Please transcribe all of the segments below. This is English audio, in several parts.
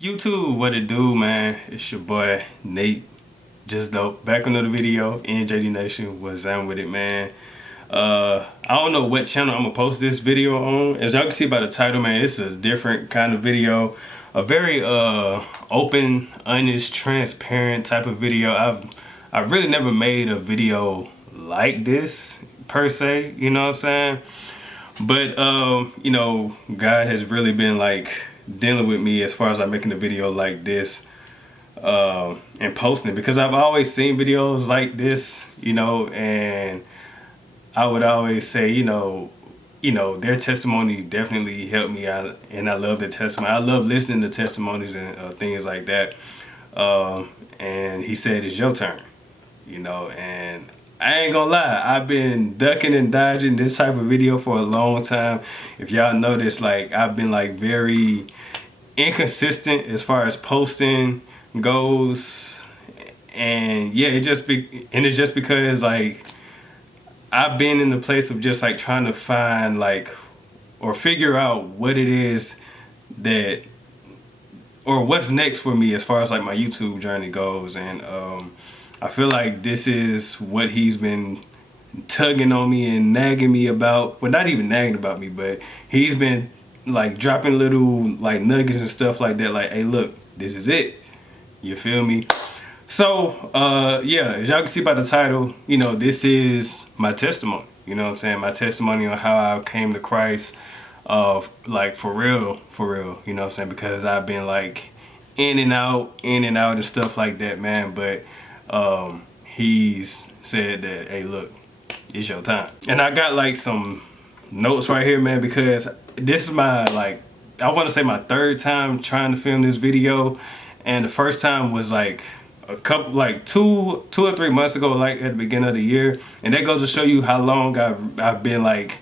YouTube, what it do, man? It's your boy NateJustDope back on another video. NJD Nation, what's up with it, man? I don't know what channel I'm gonna post this video on. As y'all can see by the title, man, this is a different kind of video, a very open, honest, transparent type of video. I've really never made a video like this per se, you know what I'm saying? But you know, God has really been like dealing with me as far as like making a video like this and posting it, because I've always seen videos like this, you know, and I would always say, you know, their testimony definitely helped me out, and I love their testimony. I love listening to testimonies and things like that. And he said, "It's your turn," you know, and I ain't gonna lie, I've been ducking and dodging this type of video for a long time. If y'all notice, like, I've been like very inconsistent as far as posting goes, and yeah, it's just because like I've been in the place of just like trying to find like or figure out what it is that or what's next for me as far as like my YouTube journey goes. And I feel like this is what he's been tugging on me and nagging me about. Well, not even nagging about me, but he's been like dropping little like nuggets and stuff like that. Like, hey, look, this is it. You feel me? So, yeah, as y'all can see by the title, you know, this is my testimony. You know what I'm saying? My testimony on how I came to Christ, like for real, you know what I'm saying? Because I've been like in and out and stuff like that, man. But he's said that, hey, look, it's your time. And I got like some notes right here, man, because this is my, like, I want to say my third time trying to film this video. And the first time was like a couple, like two or 3 months ago, like at the beginning of the year. And that goes to show you how long I've been like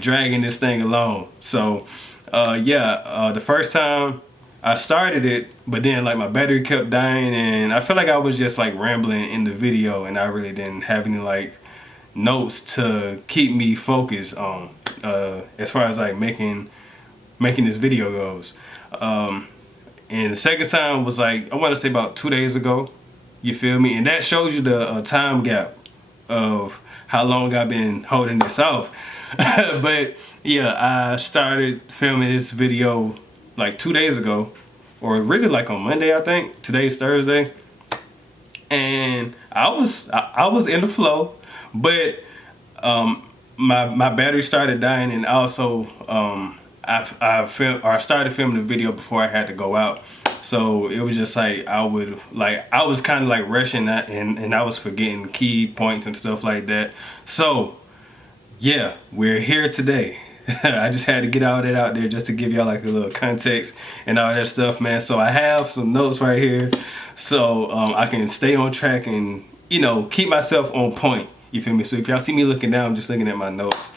dragging this thing along. So yeah, the first time I started it, but then like my battery kept dying, and I feel like I was just like rambling in the video, and I really didn't have any like notes to keep me focused on as far as like making this video goes. And the second time was like, I want to say about 2 days ago, you feel me? And that shows you the time gap of how long I've been holding this off. But yeah, I started filming this video like 2 days ago, or really like on Monday, I think. Today's Thursday. And I was in the flow, but my battery started dying, and also I started filming the video before I had to go out. So it was just like I was kind of like rushing that, and I was forgetting key points and stuff like that. So yeah, we're here today. I just had to get all that out there just to give y'all like a little context and all that stuff, man. So I have some notes right here, so I can stay on track and, you know, keep myself on point. You feel me? So if y'all see me looking down, I'm just looking at my notes.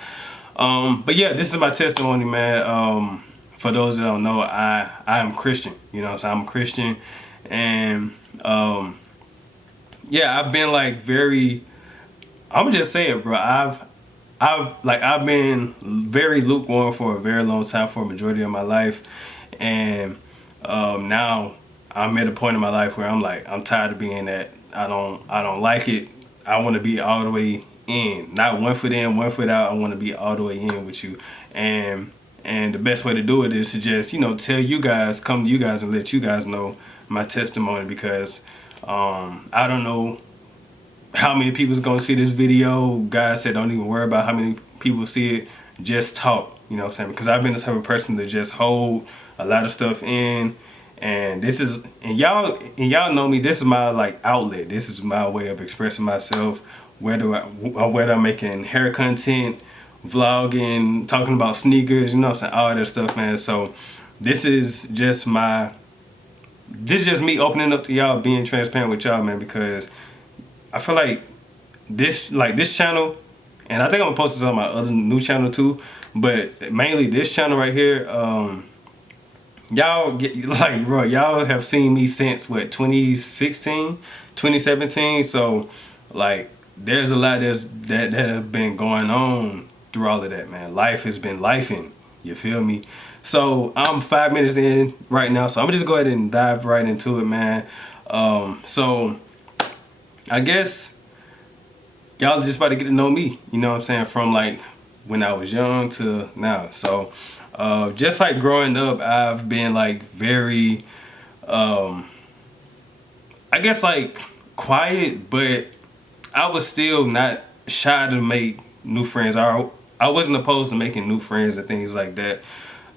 But yeah, this is my testimony, man. For those that don't know, I am Christian. You know, so I'm a Christian, and yeah, I've been like very. I'm gonna just say it, bro. I've been very lukewarm for a very long time, for a majority of my life, and now I'm at a point in my life where I'm like, I'm tired of being that. I don't like it. I want to be all the way in, not 1 foot in, 1 foot out. I want to be all the way in with you, and the best way to do it is to just, you know, tell you guys, come to you guys and let you guys know my testimony, because I don't know how many people's gonna see this video. God said don't even worry about how many people see it, just talk, you know what I'm saying? Because I've been the type of person to just hold a lot of stuff in, and this is, and y'all know me, this is my like outlet. This is my way of expressing myself, whether I'm making hair content, vlogging, talking about sneakers, you know what I'm saying, all that stuff, man. So this is just me opening up to y'all, being transparent with y'all, man, because I feel like this channel, and I think I'm gonna post this on my other new channel too, but mainly this channel right here, y'all get like, bro, y'all have seen me since what, 2016, 2017. So like there's a lot that have been going on through all of that, man. Life has been lifing, you feel me? So I'm 5 minutes in right now, so I'm gonna just go ahead and dive right into it, man. So I guess y'all just about to get to know me, you know what I'm saying, from like when I was young to now. So just like growing up, I've been like very I guess like quiet, but I was still not shy to make new friends. I wasn't opposed to making new friends and things like that.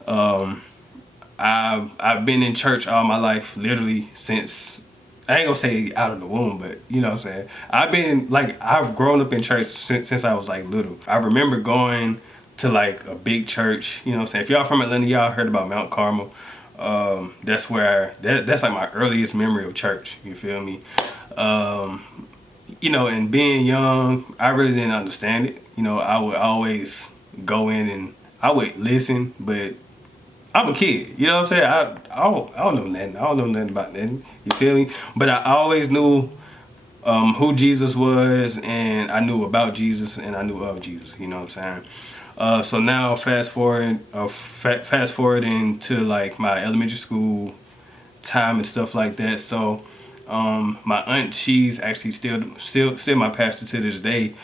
I've been in church all my life, literally since, I ain't gonna say out of the womb, but you know what I'm saying. I've grown up in church since I was like little. I remember going to like a big church, you know what I'm saying. If y'all from Atlanta, y'all heard about Mount Carmel. That's where that's like my earliest memory of church. You feel me? You know, and being young, I really didn't understand it. You know, I would always go in and I would listen, but I'm a kid. You know what I'm saying? I don't know nothing. I don't know nothing about nothing. You feel me? But I always knew who Jesus was, and I knew about Jesus, and I knew of Jesus. You know what I'm saying? So now fast forwarding to like my elementary school time and stuff like that. So my aunt, she's actually still my pastor to this day.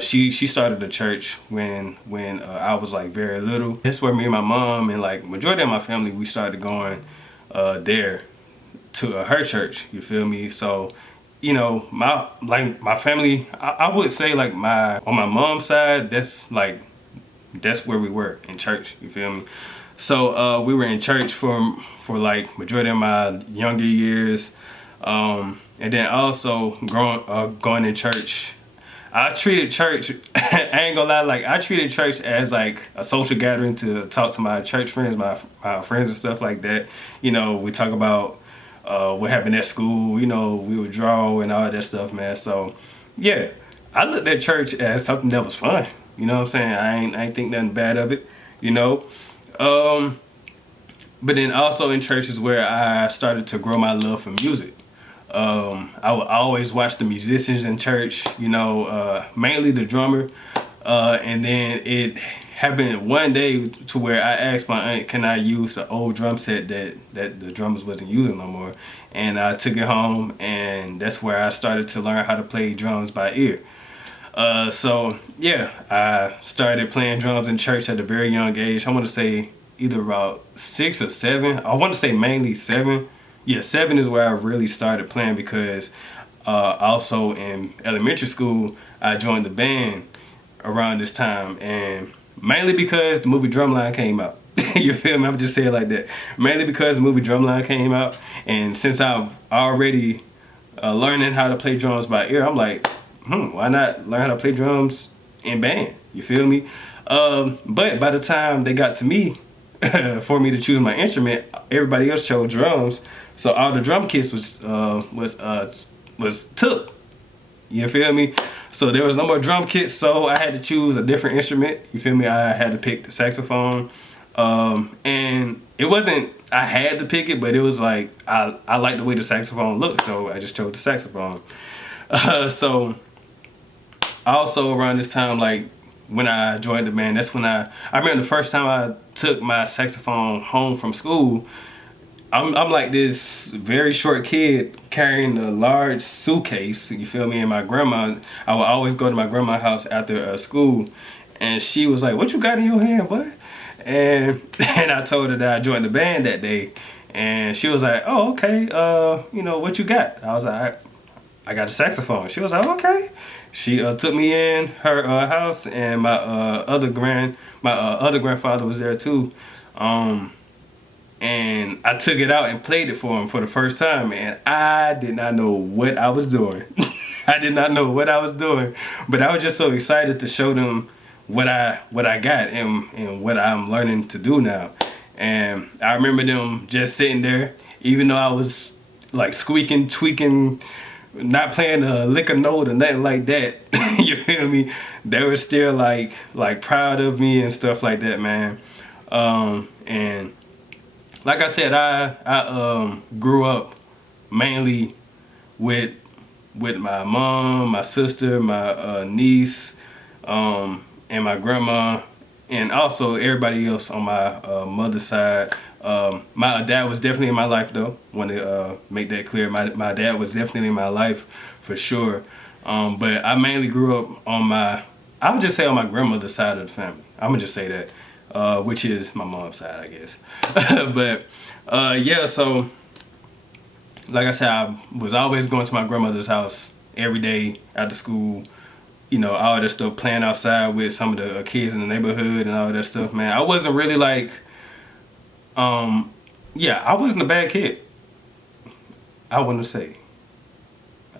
She started a church when I was like very little. That's where me and my mom and like majority of my family, we started going there to her church. You feel me? So you know, my family, I would say like on my mom's side, that's where we were in church. You feel me? So we were in church for like majority of my younger years, and then also going to church. I treated church, I ain't gonna lie, like I treated church as like a social gathering to talk to my church friends, my friends and stuff like that. You know, we talk about what happened at school. You know, we would draw and all that stuff, man. So yeah, I looked at church as something that was fun. You know what I'm saying? I ain't think nothing bad of it, you know. But then also in church is where I started to grow my love for music. I would always watch the musicians in church, you know, mainly the drummer. And then it happened one day to where I asked my aunt, can I use the old drum set that the drummers wasn't using no more? And I took it home, and that's where I started to learn how to play drums by ear. So yeah, I started playing drums in church at a very young age. I want to say either about 6 or 7. I want to say mainly 7. Yeah, 7 is where I really started playing, because also in elementary school, I joined the band around this time, and mainly because the movie Drumline came out. You feel me? I'm just saying it like that. Mainly because the movie Drumline came out, and since I've already learning how to play drums by ear, I'm like, why not learn how to play drums in band? You feel me? But by the time they got to me, for me to choose my instrument, everybody else chose drums. So all the drum kits was took. You feel me? So there was no more drum kits, so I had to choose a different instrument. You feel me? I had to pick the saxophone. And it wasn't I had to pick it, but it was like I liked the way the saxophone looked, so I just chose the saxophone. So also around this time, like when I joined the band, that's when I remember the first time I took my saxophone home from school. I'm like this very short kid carrying a large suitcase, you feel me? And my grandma, I would always go to my grandma's house after school, and she was like, "What you got in your hand, boy?" And I told her that I joined the band that day, and she was like, "Oh, okay. You know what you got?" I was like, "I got a saxophone." She was like, "Okay." She took me in her house, and my other grandfather was there too. And I took it out and played it for him for the first time, and I did not know what I was doing. I did not know what I was doing, but I was just so excited to show them what I got and what I'm learning to do now. And I remember them just sitting there, even though I was like squeaking, tweaking, not playing a lick of note or nothing like that. You feel me? They were still like proud of me and stuff like that, man. And like I said, I grew up mainly with my mom, my sister, my niece, and my grandma, and also everybody else on my mother's side. My dad was definitely in my life though. Want to make that clear. My dad was definitely in my life for sure. But I mainly grew up on I would just say on my grandmother's side of the family. I'm gonna just say that, which is my mom's side, I guess. But yeah, so like I said, I was always going to my grandmother's house every day after school. You know, all that stuff, playing outside with some of the kids in the neighborhood and all that stuff, man. I wasn't really like, yeah, I wasn't a bad kid. I wouldn't say.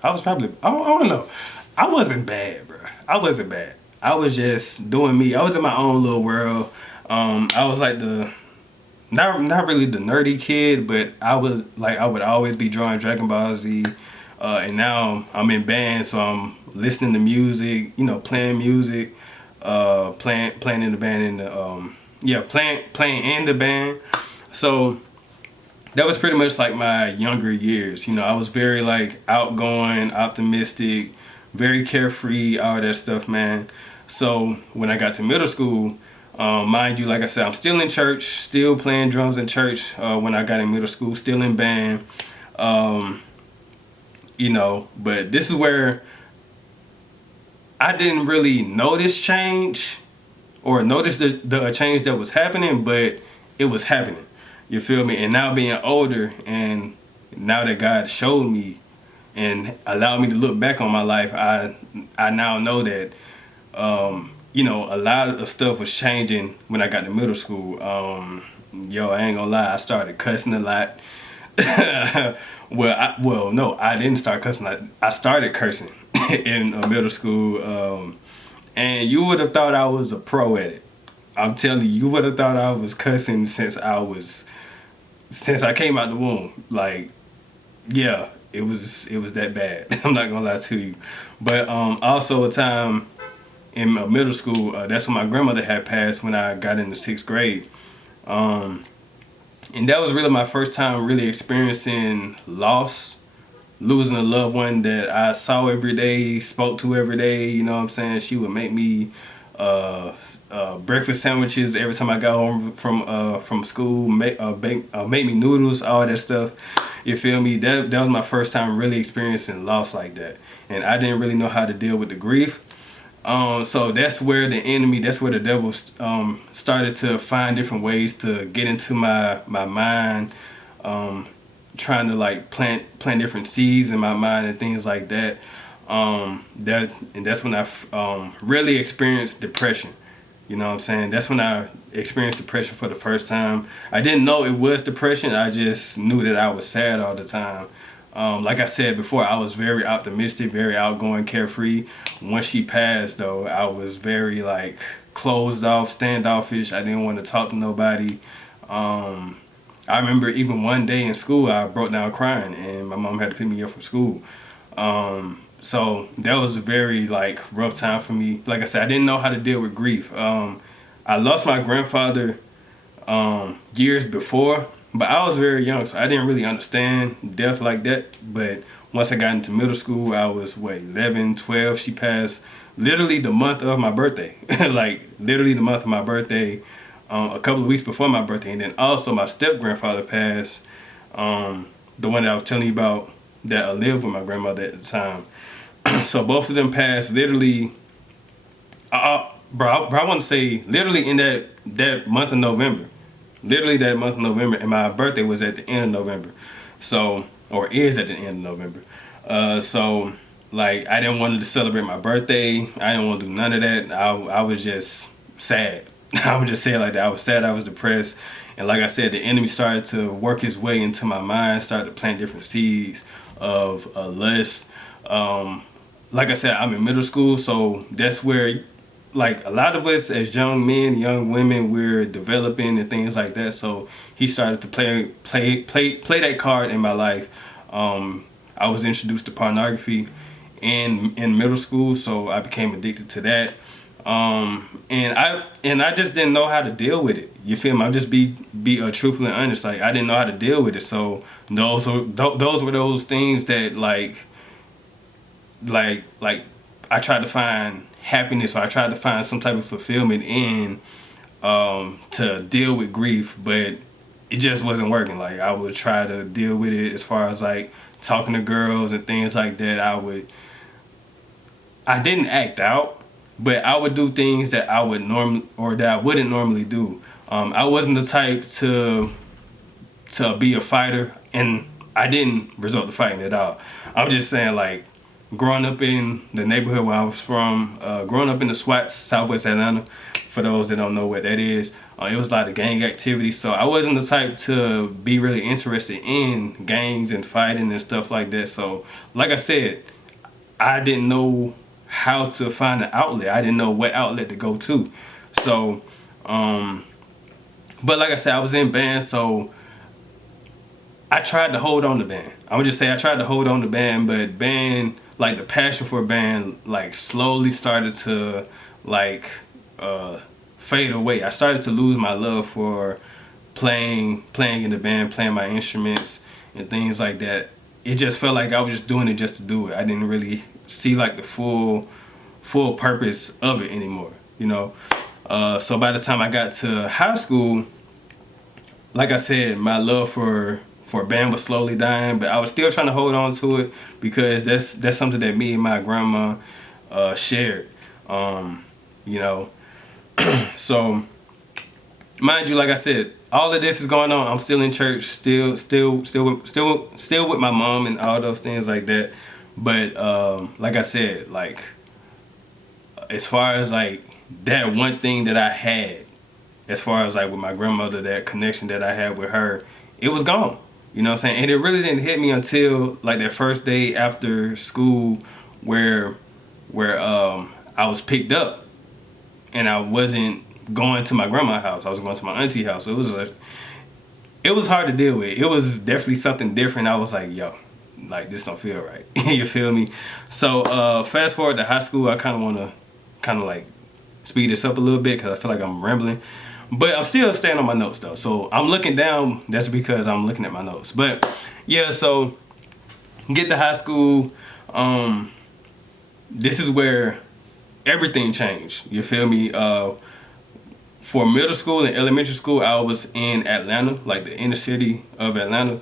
I was probably, I don't know. I wasn't bad, bro. I wasn't bad. I was just doing me. I was in my own little world. I was like not really the nerdy kid, but I was like, I would always be drawing Dragon Ball Z. And now I'm in band, so I'm listening to music, you know, playing music, playing in the band, in the playing in the band. So that was pretty much like my younger years. You know, I was very like outgoing, optimistic, very carefree, all that stuff, man. So when I got to middle school, mind you, like I said, I'm still in church, still playing drums in church. When I got in middle school, still in band. You know, but this is where I didn't really notice change or notice the change that was happening, but it was happening. You feel me? And now being older, and now that God showed me and allowed me to look back on my life, I now know that you know, a lot of stuff was changing when I got to middle school. Yo, I ain't gonna lie, I started cussing a lot. Well, no, I didn't start cussing. I started cursing in middle school, and you would have thought I was a pro at it. I'm telling you, you would have thought I was cussing since I came out the womb. Like, yeah, it was that bad. I'm not gonna lie to you. But also a time in middle school, that's when my grandmother had passed when I got into 6th grade. And that was really my first time really experiencing loss, losing a loved one that I saw every day, spoke to every day. You know what I'm saying? She would make me breakfast sandwiches every time I got home from school, make me noodles, all that stuff. You feel me? That was my first time really experiencing loss like that. And I didn't really know how to deal with the grief. So that's where the devil started to find different ways to get into my mind, trying to like plant different seeds in my mind and things like that. That's when I really experienced depression. You know what I'm saying? That's when I experienced depression for the first time. I didn't know it was depression. I just knew that I was sad all the time. Like I said before, I was very optimistic, very outgoing, carefree. Once she passed, though, I was very like closed off, standoffish. I didn't want to talk to nobody. I remember even one day in school, I broke down crying, and my mom had to pick me up from school. So that was a very like rough time for me. Like I said, I didn't know how to deal with grief. I lost my grandfather years before. But I was very young, so I didn't really understand death like that. But once I got into middle school, I was, 11, 12. She passed literally the month of my birthday. Like, literally the month of my birthday, a couple of weeks before my birthday. And then also my step-grandfather passed, the one that I was telling you about that lived with my grandmother at the time. So both of them passed literally, I want to say literally in that month of November. Literally that month of November, and my birthday was at the end of November, so, or is at the end of November. So like I didn't want to celebrate my birthday. I didn't want to do none of that. I was just sad. I would just say it like that. I was sad. I was depressed, and like I said, the enemy started to work his way into my mind. Started to plant different seeds of lust. Like I said, I'm in middle school, so that's where, like, a lot of us as young men, young women, we're developing and things like that. So he started to play that card in my life. I was introduced to pornography in middle school, so I became addicted to that. And I just didn't know how to deal with it. You feel me? I'm just be truthful and honest. Like, I didn't know how to deal with it. So those were those things that like I tried to find happiness, or I tried to find some type of fulfillment in to deal with grief, but it just wasn't working. Like, I would try to deal with it as far as like talking to girls and things like that. I didn't act out, but I would do things that I would that I wouldn't normally do. I wasn't the type to be a fighter, and I didn't resort to fighting at all. I'm just saying, like, growing up in the neighborhood where I was from, growing up in the SWAT, Southwest Atlanta, for those that don't know what that is, it was a lot of gang activity. So I wasn't the type to be really interested in gangs and fighting and stuff like that. So, like I said, I didn't know how to find an outlet. I didn't know what outlet to go to. So, but like I said, I was in band, so I tried to hold on to band. I would just say I tried to hold on to band, but band, like the passion for band, like slowly started to like fade away. I started to lose my love for playing in the band, playing my instruments and things like that. It just felt like I was just doing it just to do it. I didn't really see like the full purpose of it anymore, you know. So by the time I got to high school, like I said, my love for band was slowly dying, but I was still trying to hold on to it because that's something that me and my grandma shared, you know. So mind you, like I said, all of this is going on. I'm still in church, still with my mom and all those things like that. But like I said, like as far as like that one thing that I had, as far as like with my grandmother, that connection that I had with her, it was gone. You know what I'm saying? And it really didn't hit me until like that first day after school where I was picked up and I wasn't going to my grandma's house. I was going to my auntie house. So it was hard to deal with. It was definitely something different. I was like, yo, like this don't feel right. You feel me? So fast forward to high school, I kind of want to like speed this up a little bit because I feel like I'm rambling. But I'm still staying on my notes though. So I'm looking down. That's because I'm looking at my notes. But yeah, so get to high school. This is where everything changed. You feel me? For middle school and elementary school, I was in Atlanta, like the inner city of Atlanta.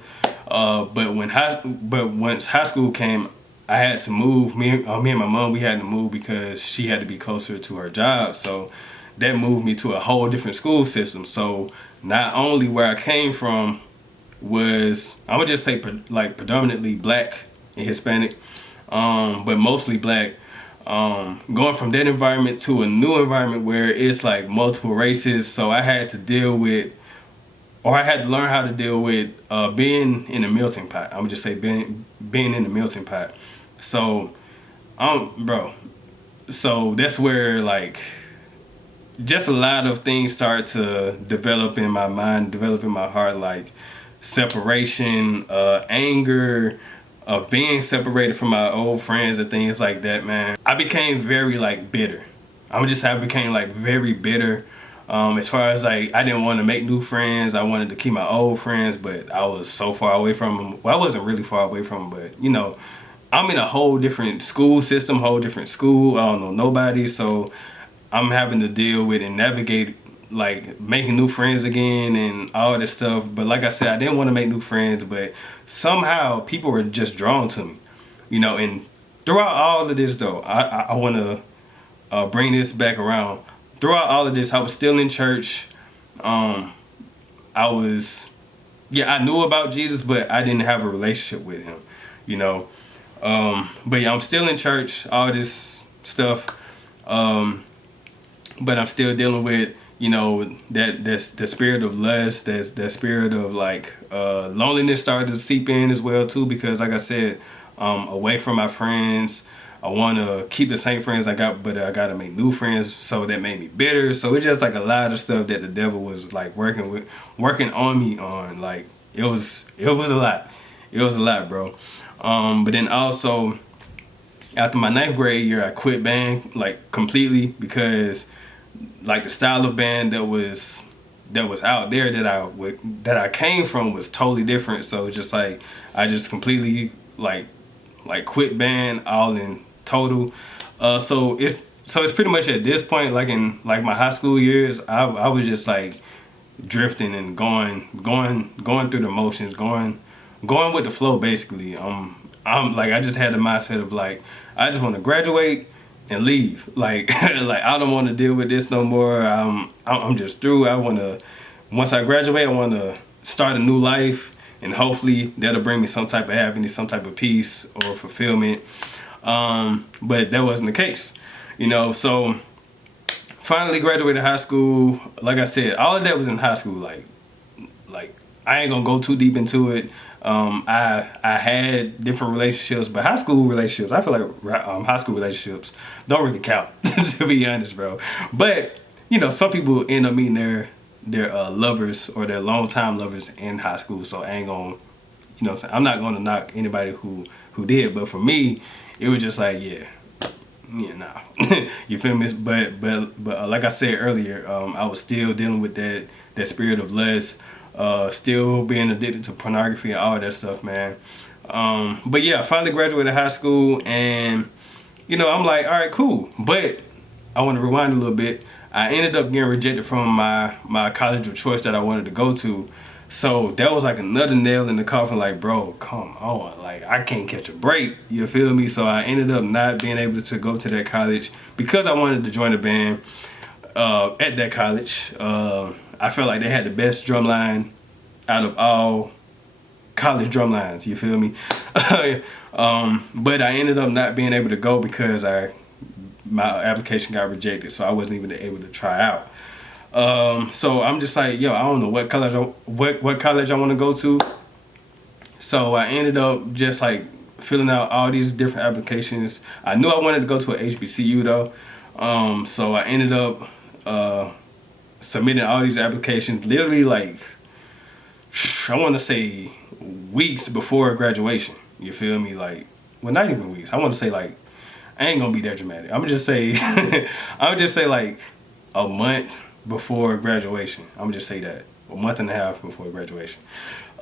But once high school came, I had to move. Me and my mom, we had to move because she had to be closer to her job. So that moved me to a whole different school system. So not only where I came from was, I would just say like predominantly black and Hispanic, but mostly black. Going from that environment to a new environment where it's like multiple races. So I had to deal with, or I had to learn how to deal with being in a melting pot. I would just say being in the melting pot. So, bro, so that's where like just a lot of things start to develop in my mind, develop in my heart, like separation, anger, of being separated from my old friends and things like that, man. I became very like bitter. I would just say I became like very bitter. As far as like, I didn't want to make new friends. I wanted to keep my old friends, but I was so far away from them. Well, I wasn't really far away from them, but you know, I'm in a whole different school system, whole different school. I don't know nobody, so I'm having to deal with and navigate like making new friends again and all this stuff. But like I said, I didn't want to make new friends, but somehow people were just drawn to me, you know. And throughout all of this though, I want to bring this back around. Throughout all of this, I was still in church. I knew about Jesus, but I didn't have a relationship with him, you know. But yeah, I'm still in church, all this stuff. But I'm still dealing with, you know, that's the spirit of lust, that's that spirit of like loneliness started to seep in as well too, because like I said, away from my friends, I want to keep the same friends I got, but I got to make new friends, so that made me bitter. So it's just like a lot of stuff that the devil was like working on me on. Like it was a lot, bro. But then also after my 9th grade year, I quit band like completely because like the style of band that was out there that I came from was totally different. So just like I just completely like quit band all in total. So so it's pretty much at this point, like in like my high school years, I was just like drifting and going through the motions, going with the flow basically. I'm like, I just had the mindset of like, I just want to graduate and leave. Like like I don't want to deal with this no more. I'm just through. I want to, once I graduate, I want to start a new life, and hopefully that'll bring me some type of happiness, some type of peace or fulfillment. But that wasn't the case, you know. So finally graduated high school. Like I said, all of that was in high school. Like I ain't gonna go too deep into it. I had different relationships, but high school relationships, I feel like high school relationships don't really count, to be honest, bro. But you know, some people end up meeting their lovers or their longtime lovers in high school. So I ain't gonna, you know what I'm saying, I'm not gonna knock anybody who did. But for me, it was just like, yeah, nah. You feel me? But like I said earlier, I was still dealing with that spirit of lust. Still being addicted to pornography and all that stuff, man. But yeah, I finally graduated high school, and you know, I'm like, all right, cool. But I want to rewind a little bit. I ended up getting rejected from my college of choice that I wanted to go to. So that was like another nail in the coffin. Like, bro, come on. Like, I can't catch a break. You feel me? So I ended up not being able to go to that college because I wanted to join a band at that college. I felt like they had the best drum line out of all college drum lines. You feel me? But I ended up not being able to go because my application got rejected, so I wasn't even able to try out. So I'm just like, yo, I don't know what college I want to go to. So I ended up just like filling out all these different applications. I knew I wanted to go to an HBCU though. So I ended up submitting all these applications literally like, I want to say weeks before graduation. You feel me? Like, well, not even weeks. I want to say like, I ain't gonna be that dramatic. I'm gonna just say, like a month before graduation. I'm gonna just say that, a month and a half before graduation.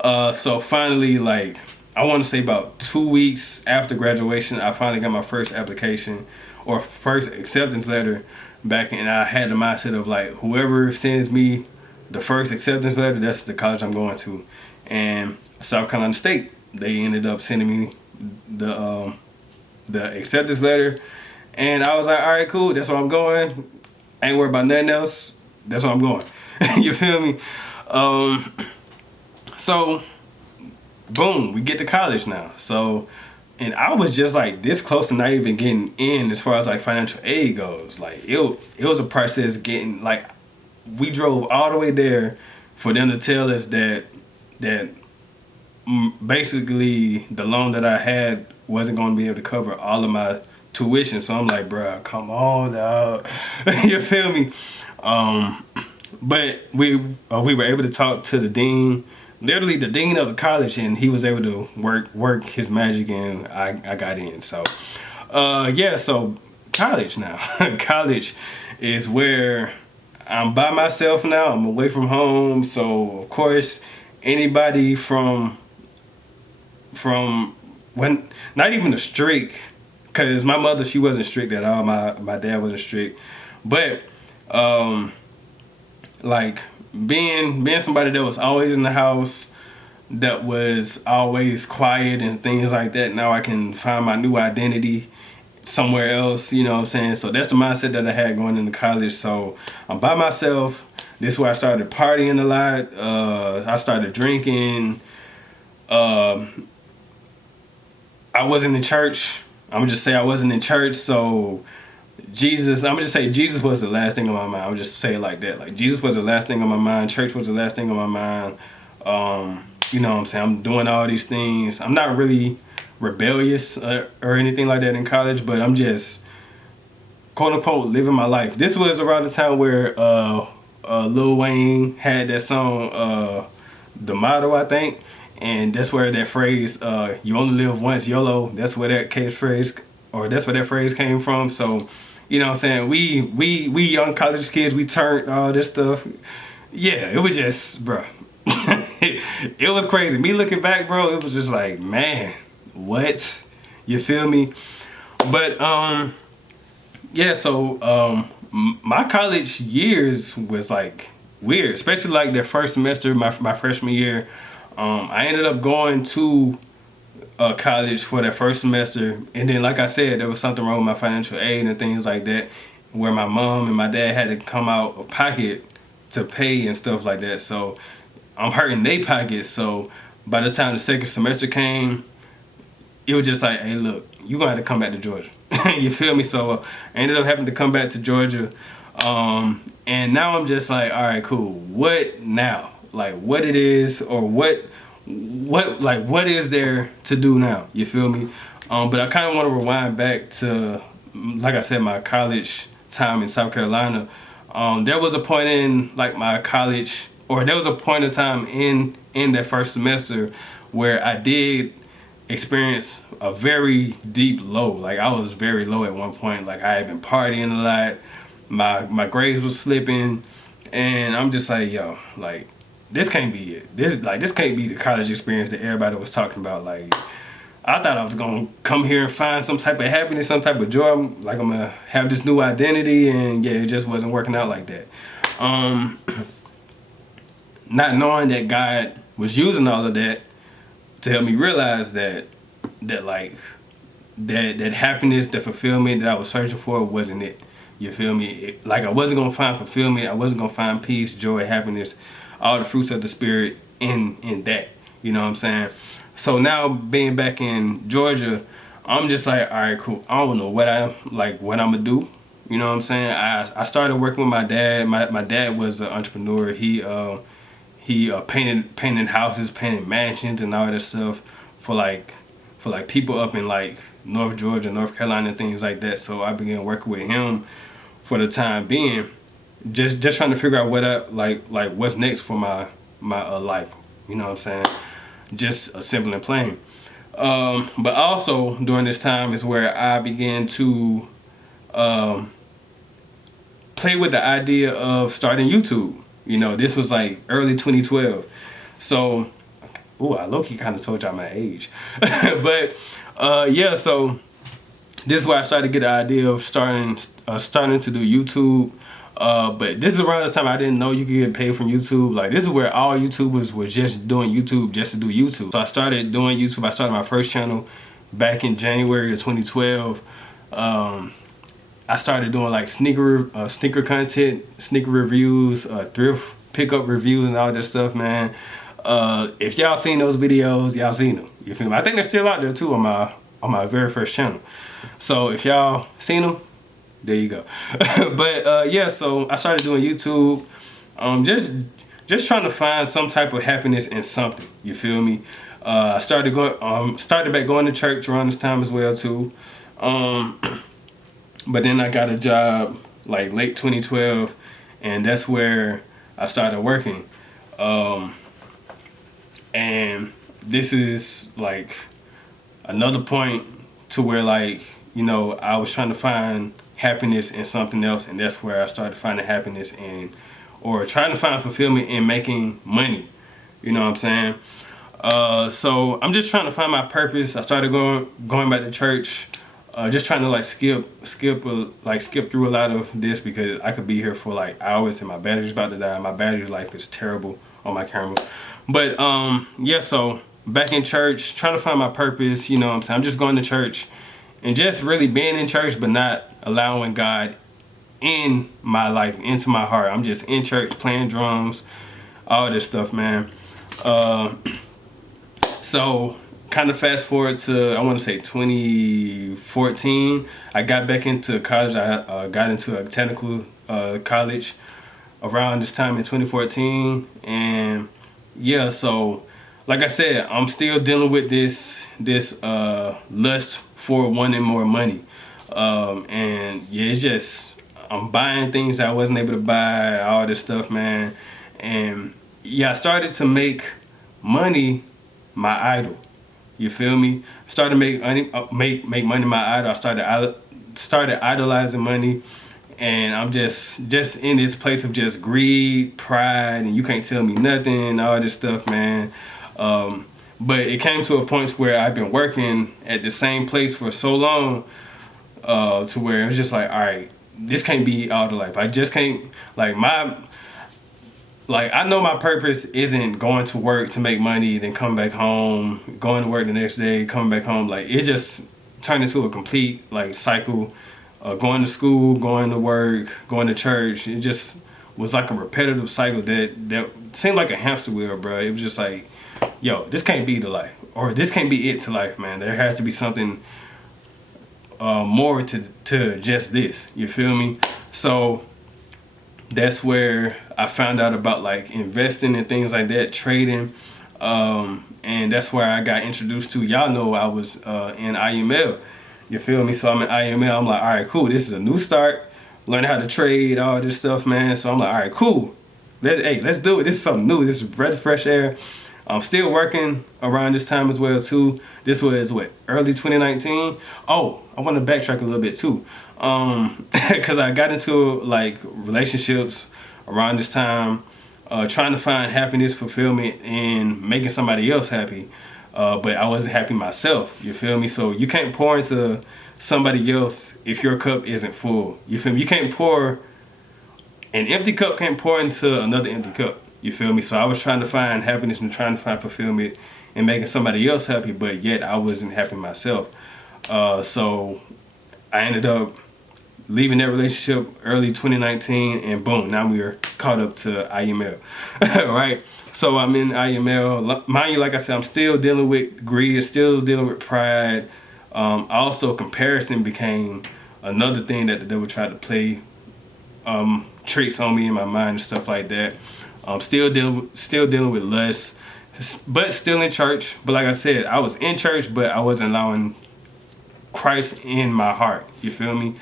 So finally, like, I want to say about 2 weeks after graduation, I finally got my first application or first acceptance letter back, and I had the mindset of like, whoever sends me the first acceptance letter, that's the college I'm going to. And South Carolina State, they ended up sending me the acceptance letter, and I was like, all right, cool, that's where I'm going. Ain't worried about nothing else. That's where I'm going. You feel me? So boom, we get to college now. So, and I was just like this close to not even getting in as far as like financial aid goes. Like it was a process getting, like, we drove all the way there for them to tell us that basically the loan that I had wasn't going to be able to cover all of my tuition. So I'm like, bruh, come on now. You feel me? But we were able to talk to the dean, literally the dean of the college, and he was able to work his magic, and I got in. So yeah, so college now. College is where I'm by myself now. I'm away from home. So of course, anybody from when, not even a strict, because my mother, she wasn't strict at all. My dad wasn't strict, but like being somebody that was always in the house, that was always quiet and things like that. Now I can find my new identity somewhere else, you know what I'm saying? So that's the mindset that I had going into college. So I'm by myself. This is where I started partying a lot. I started drinking. I wasn't in church. I'm gonna just say I wasn't in church. So Jesus, I'm gonna just say Jesus was the last thing on my mind. I'm just say it like that. Like, Jesus was the last thing on my mind. Church was the last thing on my mind. You know what I'm saying? I'm doing all these things. I'm not really rebellious or anything like that in college, but I'm just, quote unquote, living my life. This was around the time where Lil Wayne had that song, The Motto, I think. And that's where that phrase, you only live once, YOLO, that's where that catchphrase, or that's where that phrase came from. So, you know what I'm saying? We young college kids, we turned all this stuff. Yeah, it was just, bro. It was crazy. Me looking back, bro, it was just like, man, what? You feel me? But Yeah, so my college years was like weird, especially like the first semester, my freshman year. I ended up going to college for that first semester, and then like I said, there was something wrong with my financial aid and things like that, where my mom and my dad had to come out of pocket to pay and stuff like that. So I'm hurting their pockets. So by the time the second semester came, it was just like, hey, look, you're gonna have to come back to Georgia. You feel me? So I ended up having to come back to Georgia. And now I'm just like, all right, cool. What now? Like what it is, or what is there to do now? You feel me? But I kind of want to rewind back to, like I said, my college time in South Carolina. There was a point in like my college, or there was a point of time in that first semester where I did experience a very deep low. Like I was very low at one point. Like I had been partying a lot. My grades was slipping, and I'm just like, yo, like this can't be it. This can't be the college experience that everybody was talking about. Like I thought I was gonna come here and find some type of happiness, some type of joy. I'm gonna have this new identity, and yeah, it just wasn't working out like that. Not knowing that God was using all of that to help me realize that happiness, that fulfillment that I was searching for wasn't it. You feel me? Like I wasn't gonna find fulfillment. I wasn't gonna find peace, joy, happiness, all the fruits of the spirit in that. You know what I'm saying? So now being back in Georgia, I'm just like, all right, cool. I don't know what I'm gonna do. You know what I'm saying? I started working with my dad. My dad was an entrepreneur. He painted houses, painted mansions, and all that stuff for people up in like North Georgia, North Carolina, and things like that. So I began working with him for the time being, just trying to figure out what's next for my life. You know what I'm saying? Just simple and plain. But also during this time is where I began to play with the idea of starting YouTube. You know, this was like early 2012. So, I low-key kind of told y'all my age. But yeah, so this is where I started to get the idea of starting to do YouTube. But this is around the time I didn't know you could get paid from YouTube. Like this is where all YouTubers were just doing YouTube just to do YouTube. So I started doing YouTube. I started my first channel back in January of 2012. I started doing like sneaker content, sneaker reviews, thrift pickup reviews, and all that stuff, man. If y'all seen those videos, y'all seen them. You feel me? I think they're still out there too on my very first channel. So if y'all seen them, there you go. But yeah, so I started doing YouTube, just trying to find some type of happiness in something. You feel me? I started back going to church around this time as well too. But then I got a job like late 2012, and that's where I started working. And this is like another point to where, like, you know, I was trying to find happiness in something else, and that's where I started finding happiness or trying to find fulfillment in making money. You know what I'm saying? So I'm just trying to find my purpose. I started going back to church. Just trying to like skip through a lot of this because I could be here for like hours and my battery's about to die. My battery life is terrible on my camera. But yeah, so back in church, trying to find my purpose. You know what I'm saying? I'm just going to church and just really being in church, but not allowing God in my life, into my heart. I'm just in church playing drums, all this stuff, man. So kind of fast forward to, I want to say 2014, I got back into college. I got into a technical college around this time in 2014. And yeah, so like I said, I'm still dealing with this lust for wanting more money. And yeah, it's just, I'm buying things that I wasn't able to buy, all this stuff, man. And yeah, I started to make money my idol. You feel me? Started to make money my idol. I started idolizing money, and I'm just in this place of just greed, pride, and you can't tell me nothing, all this stuff, man. But it came to a point where I've been working at the same place for so long, to where it was just like, all right, this can't be all the life. I just can't, like I know my purpose isn't going to work to make money, then come back home, going to work the next day, coming back home. Like, it just turned into a complete like cycle. Going to school, going to work, going to church. It just was like a repetitive cycle that seemed like a hamster wheel, bro. It was just like, yo, this can't be the life, or this can't be it to life, man. There has to be something more to just this. You feel me? So that's where I found out about like investing and things like that, trading, and that's where I got introduced to. Y'all know I was in IML. You feel me? So I'm in IML. I'm like, all right, cool. This is a new start. Learning how to trade, all this stuff, man. So I'm like, all right, cool. Let's do it. This is something new. This is breath of fresh air. I'm still working around this time as well too. This was what, early 2019. Oh, I want to backtrack a little bit too, because I got into like relationships around this time, trying to find happiness, fulfillment, and making somebody else happy. But I wasn't happy myself. You feel me? So you can't pour into somebody else if your cup isn't full. You feel me? You can't pour, an empty cup can't pour into another empty cup. You feel me? So I was trying to find happiness and trying to find fulfillment and making somebody else happy, but yet I wasn't happy myself. So I ended up leaving that relationship early 2019, and boom, now we are caught up to IML. Right? So I'm in IML. Mind you, like I said, I'm still dealing with greed, still dealing with pride. Also, comparison became another thing that the devil tried to play tricks on me in my mind and stuff like that. Still dealing with lust, but still in church. But like I said, I was in church, but I wasn't allowing Christ in my heart. You feel me?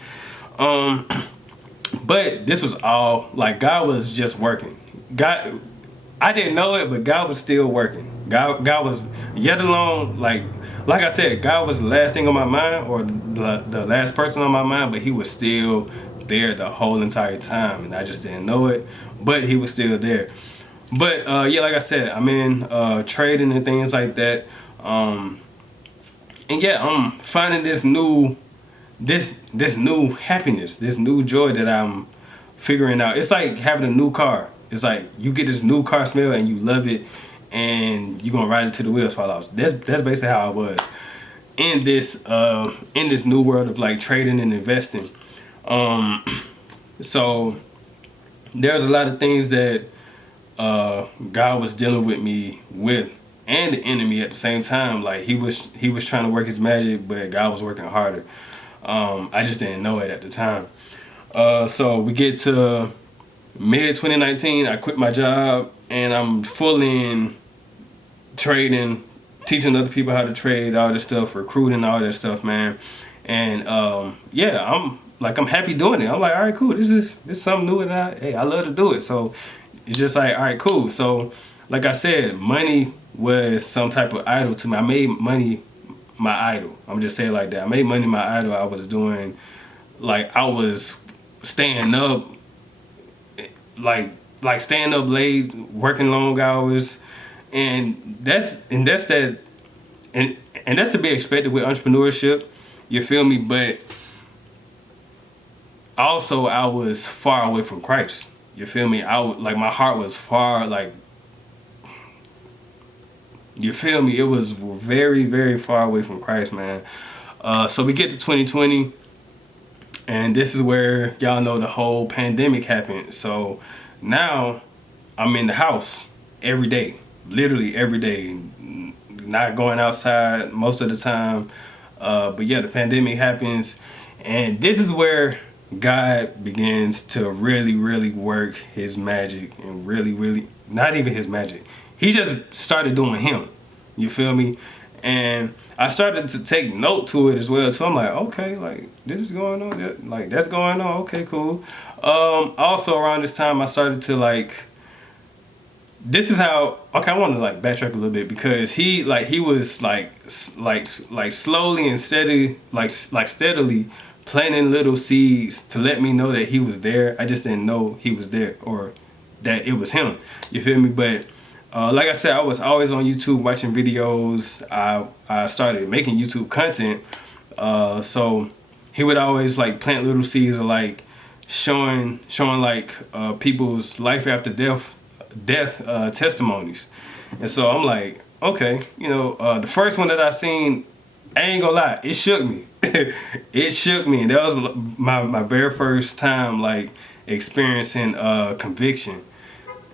But this was all like God was just working. God, I didn't know it, but God was still working. God was yet alone, like I said, God was the last thing on my mind, or the last person on my mind, but he was still there the whole entire time, and I just didn't know it, but he was still there. But yeah, like I said, I'm in trading and things like that, and yeah, I'm finding this new happiness, this new joy that I'm figuring out. It's like having a new car. It's like you get this new car smell and you love it, and you're gonna ride it till the wheels fall off. That's basically how I was in this new world of like trading and investing. So there's a lot of things that God was dealing with me with, and the enemy at the same time. Like he was trying to work his magic, but God was working harder. I just didn't know it at the time. So we get to mid 2019, I quit my job and I'm full in trading, teaching other people how to trade, all this stuff, recruiting, all that stuff, man. And yeah, I'm happy doing it. I'm like, all right, cool. This is something new, and I love to do it. So it's just like, all right, cool. So like I said, money was some type of idol to me. I made money my idol. I'm just saying like that. I made money my idol. I was doing, like, I was staying up, like staying up late, working long hours, and that's to be expected with entrepreneurship. You feel me? But also I was far away from Christ. You feel me? My heart was far, like, you feel me? It was very, very far away from Christ, man. So we get to 2020, and this is where y'all know the whole pandemic happened. So now I'm in the house every day, literally every day, not going outside most of the time. But yeah, the pandemic happens, and this is where God begins to really, really work his magic, and really, really, not even his magic. He just started doing him. You feel me? And I started to take note to it as well. So I'm like, okay, like, this is going on. Like, that's going on. Okay, cool. Also around this time, I started to this is how, okay, I want to like backtrack a little bit, because he was slowly and steady, steadily planting little seeds to let me know that he was there. I just didn't know he was there, or that it was him. You feel me? But like I said, I was always on YouTube watching videos. I started making YouTube content. So he would always like plant little seeds of like showing like people's life after death testimonies. And so I'm like, okay, you know, the first one that I seen, I ain't gonna lie, it shook me. It shook me, and that was my very first time like experiencing conviction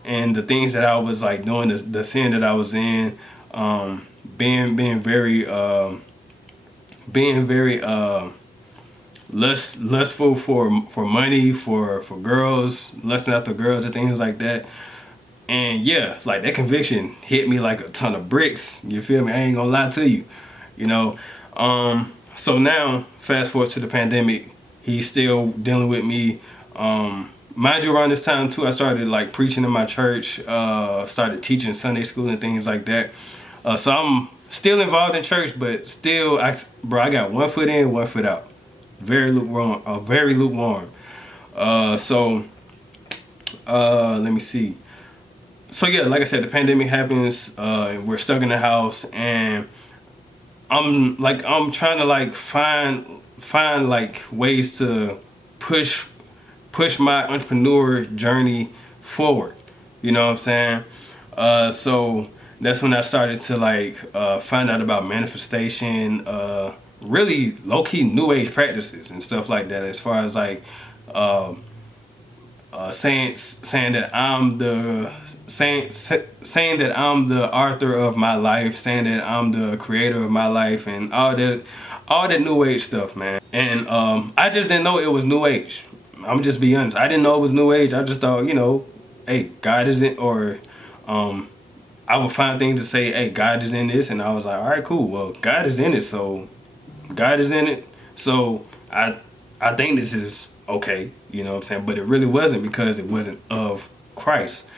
and the things that I was like doing, the sin that I was in, being very lustful for money, for girls, lusting after girls and things like that. And yeah, like that conviction hit me like a ton of bricks. You feel me? I ain't gonna lie to you, you know. So now, fast forward to the pandemic, he's still dealing with me. Mind you, around this time too, I started like preaching in my church, started teaching Sunday school and things like that. So I'm still involved in church, but still, I got 1 foot in, 1 foot out. Very lukewarm, very lukewarm. Let me see. So yeah, like I said, the pandemic happens, we're stuck in the house, and I'm trying to like find like ways to push my entrepreneur journey forward. You know what I'm saying? So that's when I started to like find out about manifestation, really low-key new age practices and stuff like that, as far as like saying that I'm the saying that I'm the author of my life, saying that I'm the creator of my life, and all that new age stuff, man. And I just didn't know it was new age. I'm just be honest. I didn't know it was new age. I just thought, you know, hey, God is in, or I would find things to say, hey, God is in this, and I was like, all right, cool. Well, God is in it, so God is in it. So I think this is okay, you know what I'm saying? But it really wasn't, because it wasn't of Christ.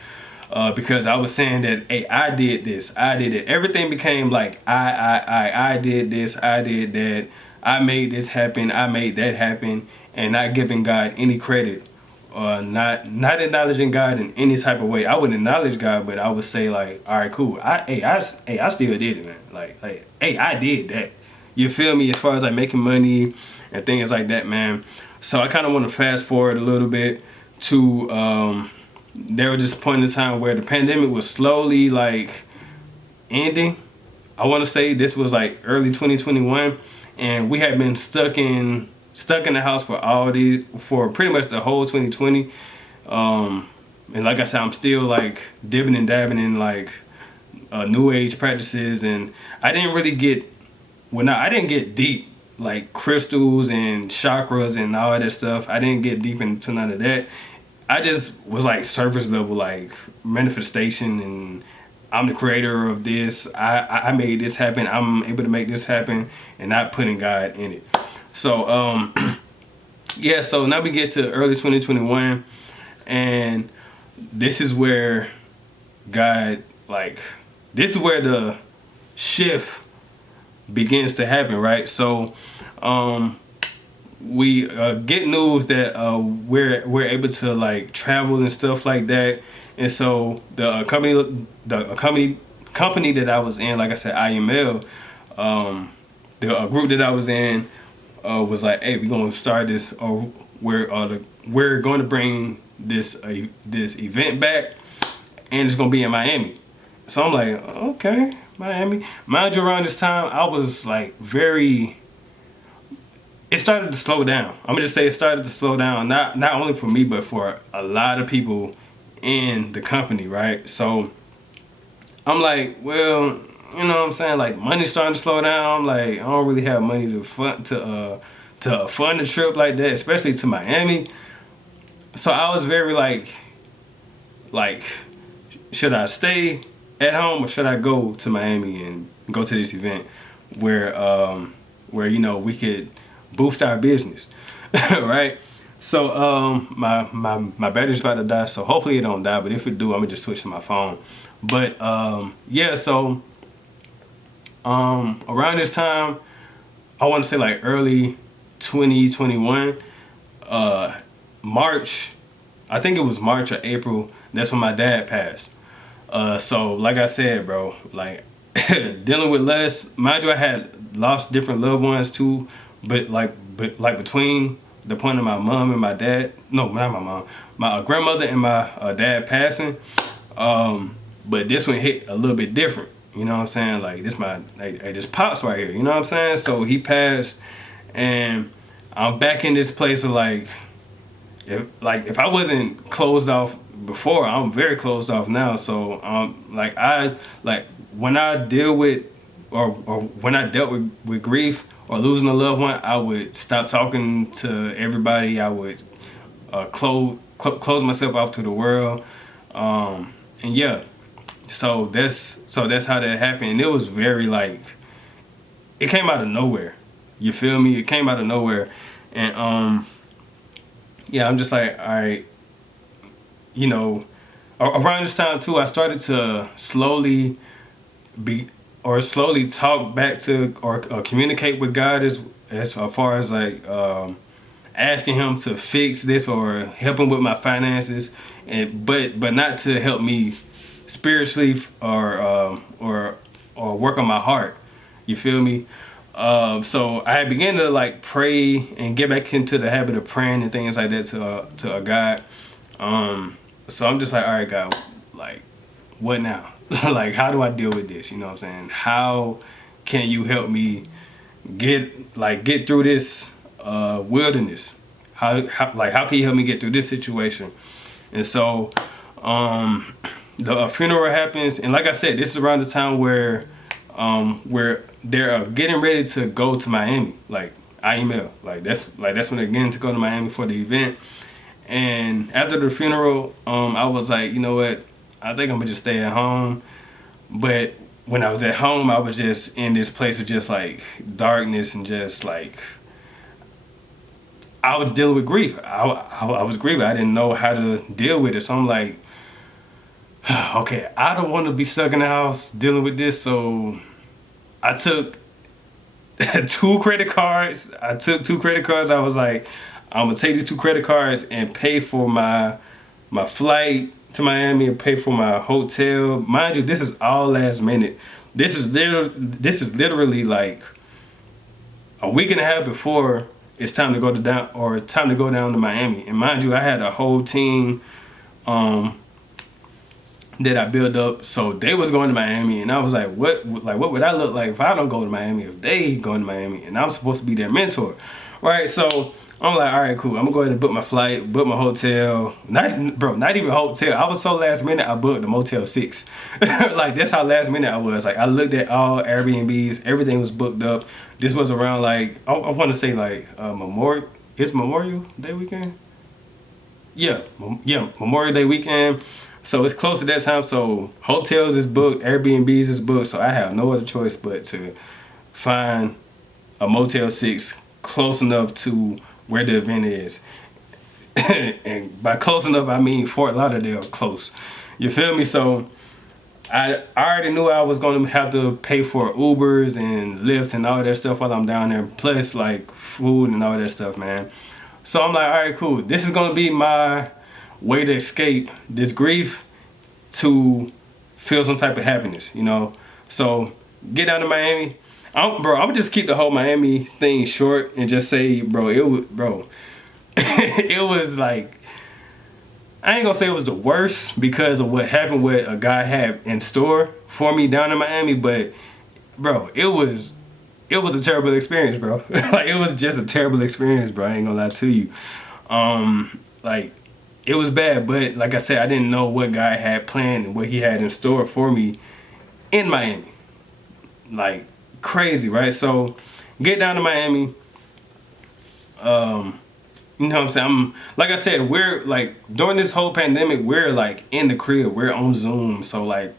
Because I was saying that, hey, I did this, I did it. Everything became like I did this, I did that, I made this happen, I made that happen, and not giving God any credit, not acknowledging God in any type of way. I would acknowledge God, but I would say like, all right, cool. I still did it, man. Like, hey, I did that. You feel me? As far as like making money and things like that, man. So I kind of want to fast forward a little bit to there was this point in time where the pandemic was slowly like ending. I want to say this was like early 2021, and we had been stuck in the house for pretty much the whole 2020. And like I said, I'm still like dipping and dabbing in like new age practices, and I didn't get deep like crystals and chakras and all that stuff. I didn't get deep into none of that. I just was like surface level, like manifestation, and I'm the creator of this. I made this happen. I'm able to make this happen, and not putting God in it. So yeah, so now we get to early 2021, and this is where God, like, this is where the shift begins to happen, right? So we get news that we're able to like travel and stuff like that, and so the company that I was in, like I said, IML, the group that I was in was like, hey, we're gonna start this, or we're going to bring this event back, and it's gonna be in Miami. So I'm like, okay, Miami. Mind you, around this time, I was like it started to slow down. I'm gonna just say it started to slow down, not only for me, but for a lot of people in the company, right? So I'm like, well, you know what I'm saying? Like, money's starting to slow down. I'm like, I don't really have money to fund a trip like that, especially to Miami. So I was very like, should I stay at home or should I go to Miami and go to this event where you know, we could boost our business, right? So my battery's about to die, so hopefully it don't die, but if it do, I'm gonna just switch to my phone. But yeah, so around this time, I want to say like early 2021, March, I think it was March or April, that's when my dad passed. So like I said, bro, like dealing with less, mind you, I had lost different loved ones too, but between the point of my mom and my dad, no, not my mom, my grandmother and my dad passing, but this one hit a little bit different. You know what I'm saying? Like this pops right here. You know what I'm saying? So he passed, and I'm back in this place of like if I wasn't closed off before, I'm very closed off now. So when I deal with or when I dealt with grief or losing a loved one, I would stop talking to everybody. I would close myself off to the world, and yeah. So that's how that happened. And it was very like, it came out of nowhere. You feel me? It came out of nowhere, and yeah, I'm just like, all right, you know, around this time too, I started to slowly talk back to or communicate with God as far as like asking Him to fix this or help Him with my finances, but not to help me spiritually or work on my heart. You feel me? So I began to like pray and get back into the habit of praying and things like that to a God. So I'm just like, all right, God, like, what now? Like, how do I deal with this? You know what I'm saying? How can you help me get through this wilderness? How can you help me get through this situation? And so the funeral happens, and like I said, this is around the time where they're getting ready to go to Miami, like IML, that's when they're getting to go to Miami for the event. And after the funeral, I was like, you know what, I think I'm gonna just stay at home. But when I was at home, I was just in this place of just like darkness and just like I was dealing with grief. I was grieving. I didn't know how to deal with it. So I'm like, okay, I don't want to be stuck in the house dealing with this. So I took two credit cards. I was like, I'm gonna take these two credit cards and pay for my flight to Miami and pay for my hotel. Mind you, this is all last minute. This is literally like a week and a half before it's time to go down to Miami. And mind you, I had a whole team that I built up, so they was going to Miami, and I was like, what would I look like if I don't go to Miami, if they going to Miami, and I'm supposed to be their mentor, right? So I'm like, all right, cool. I'm gonna go ahead and book my flight, book my hotel. Not even hotel. I was so last minute. I booked the Motel 6. Like that's how last minute I was. Like I looked at all Airbnbs. Everything was booked up. This was around like I want to say like Memorial. It's Memorial Day weekend. Yeah, Memorial Day weekend. So it's close to that time. So hotels is booked, Airbnbs is booked. So I have no other choice but to find a Motel 6 close enough to where the event is. And by close enough, I mean Fort Lauderdale close. You feel me? So I already knew I was going to have to pay for Ubers and Lyfts and all that stuff while I'm down there. Plus like food and all that stuff, man. So I'm like, all right, cool. This is going to be my way to escape this grief to feel some type of happiness, you know? So get down to Miami. I'm gonna just keep the whole Miami thing short and just say, it was like, I ain't gonna say it was the worst because of what happened, what a guy had in store for me down in Miami, but bro, it was a terrible experience, bro. Like it was just a terrible experience, bro. I ain't gonna lie to you. Like it was bad, but like I said, I didn't know what guy had planned and what he had in store for me in Miami. Like crazy, right? So get down to Miami. You know what I'm saying? Like I said, we're like during this whole pandemic, we're like in the crib, we're on Zoom. So like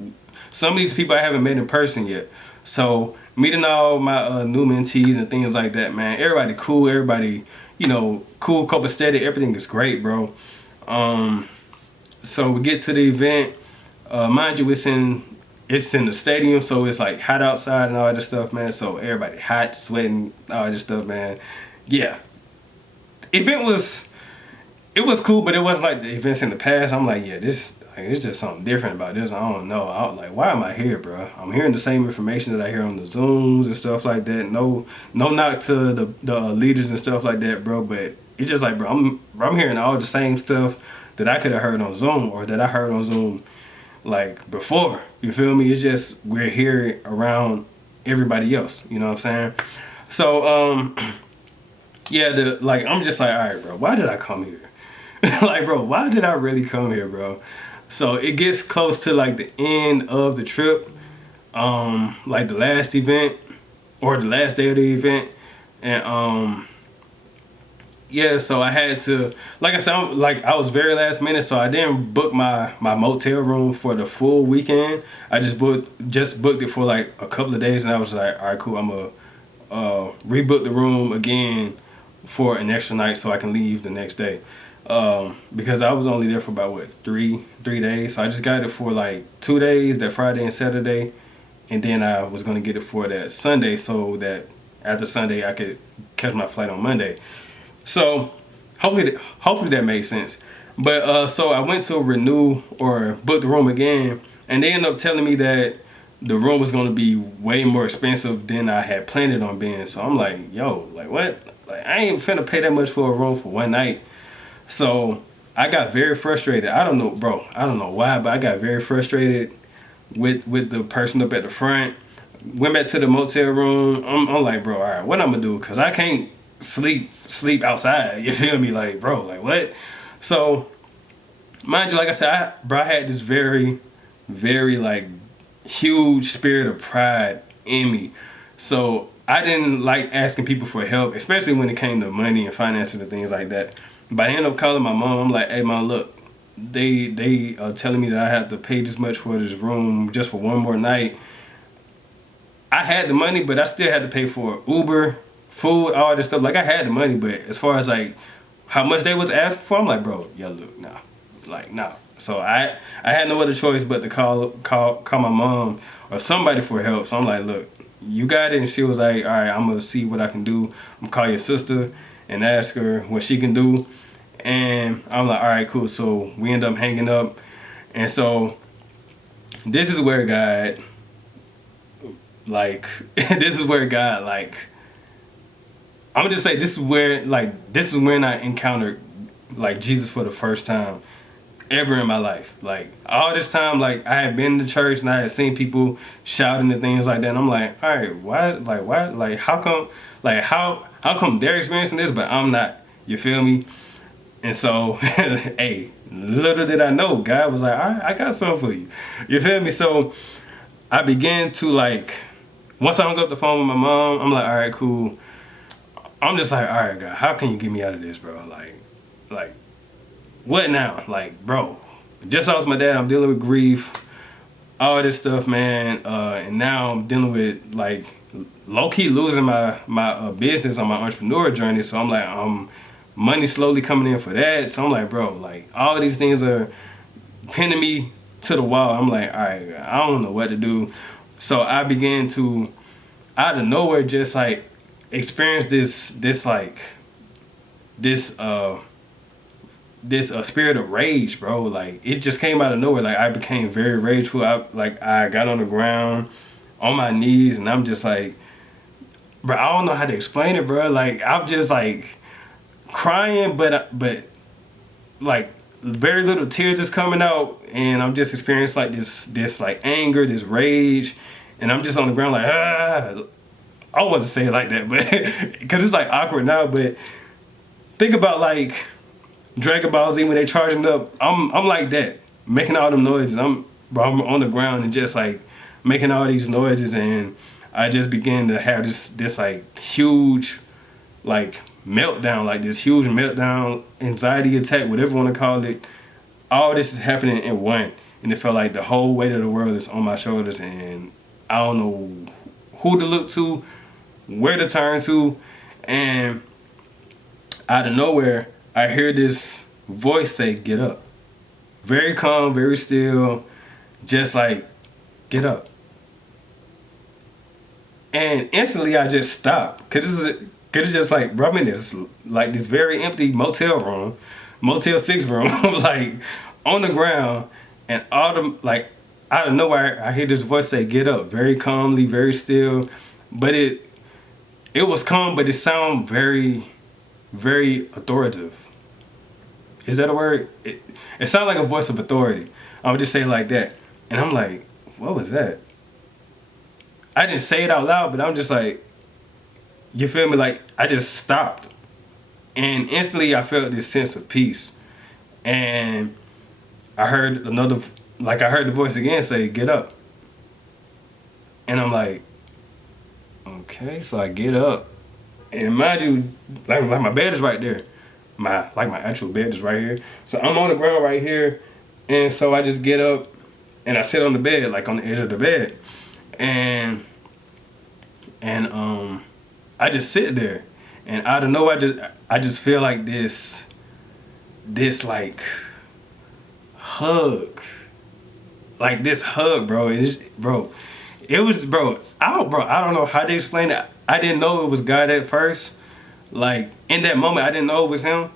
some of these people I haven't met in person yet. So meeting all my new mentees and things like that, man. Everybody cool, everybody, you know, cool, copacetic, everything is great, bro. So we get to the event. Mind you, it's in the stadium, so it's like hot outside and all that stuff, man. So everybody hot, sweating, all that stuff, man. Yeah. Event was it was cool, but it wasn't like the events in the past. I'm like, yeah, this, like, it's just something different about this. I don't know. I was like, why am I here, bro? I'm hearing the same information that I hear on the Zooms and stuff like that. No knock to the leaders and stuff like that, bro. But it's just like, bro, I'm hearing all the same stuff that I could have heard on Zoom, or that I heard on Zoom like before. You feel me? It's just we're here around everybody else. You know what I'm saying? So yeah, I'm just like, all right, bro, why did I come here? Like, bro, why did I really come here, bro? So it gets close to like the end of the trip, like the last event or the last day of the event, and yeah, so I had to, like I said, I was very last minute, so I didn't book my motel room for the full weekend. I just booked it for like a couple of days, and I was like, all right, cool, I'm gonna rebook the room again for an extra night so I can leave the next day. Because I was only there for about what, three days. So I just got it for like 2 days, that Friday and Saturday, and then I was gonna get it for that Sunday, so that after Sunday I could catch my flight on Monday. So hopefully that made sense. But so I went to renew or book the room again, and they ended up telling me that the room was gonna be way more expensive than I had planned it on being. So I'm like, yo, like what? Like, I ain't finna pay that much for a room for one night. So I got very frustrated. I don't know, bro. I don't know why, but I got very frustrated with the person up at the front. Went back to the motel room. I'm like, bro, all right, what I'm gonna do? Cause I can't sleep outside. You feel me? Like, bro, like what? So mind you, like I said, I had this very, very like huge spirit of pride in me. So I didn't like asking people for help, especially when it came to money and finances and things like that. But I ended up calling my mom. I'm like, hey, mom, look, they are telling me that I have to pay this much for this room just for one more night. I had the money, but I still had to pay for Uber, food, all this stuff. Like, I had the money, but as far as like how much they was asking for, I'm like, bro, yeah, look, nah, like, nah. So I had no other choice but to call my mom or somebody for help. So I'm like, look, you got it. And she was like, all right, I'm gonna see what I can do. I'm gonna call your sister and ask her what she can do. And I'm like, all right, cool. So we end up hanging up. And so this is where God, like, I'm gonna just say this is when I encountered like Jesus for the first time ever in my life. Like, all this time, like, I had been to church and I had seen people shouting and things like that, and I'm like, all right, why, how come they're experiencing this but I'm not? You feel me? And so hey, little did I know, God was like, all right, I got something for you. You feel me? So I began to, like, once I hung up the phone with my mom, I'm like, all right, cool. I'm just like, all right, God, how can you get me out of this, bro? Like, what now? Like, bro, just lost my dad. I'm dealing with grief, all this stuff, man. And now I'm dealing with, like, low-key losing my business on my entrepreneur journey. So I'm like, money slowly coming in for that. So I'm like, bro, like, all these things are pinning me to the wall. I'm like, all right, God, I don't know what to do. So I began to, out of nowhere, just like experience this spirit of rage, bro. Like, it just came out of nowhere. Like, I became very rageful. I got on the ground on my knees, and I'm just like, bro, I don't know how to explain it, bro. Like, I'm just like crying, but like very little tears is coming out, and I'm just experiencing like this like anger, this rage, and I'm just on the ground like, ah. I don't want to say it like that, but because it's like awkward now. But think about like Dragon Ball Z when they charging up. I'm like that, making all them noises. I'm on the ground and just like making all these noises, and I just began to have this like huge like meltdown, like this huge meltdown, anxiety attack, whatever you want to call it. All this is happening in one, and it felt like the whole weight of the world is on my shoulders, and I don't know who to look to, where to turn to. And out of nowhere, I hear this voice say, get up. Very calm, very still, just like, get up. And instantly I just stopped. Cause it's just like, bro, I'm in this very empty motel room. Motel 6 room, like on the ground, and out of nowhere, I hear this voice say, "Get up," very calmly, very still, but it was calm, but it sounded very, very authoritative. Is that a word? It sounded like a voice of authority. I would just say it like that, and I'm like, what was that? I didn't say it out loud, but I'm just like, you feel me? Like I just stopped, and instantly I felt this sense of peace, and I heard I heard the voice again say, "Get up," and I'm like, okay, so I get up, and mind you, like my bed is right there, my actual bed is right here, so I'm on the ground right here, and so I just get up, and I sit on the bed, like on the edge of the bed, and I just sit there, and out of nowhere, I just feel like this like hug, like this hug, bro. It was, I don't know how to explain it. I didn't know it was God at first. Like in that moment, I didn't know it was him,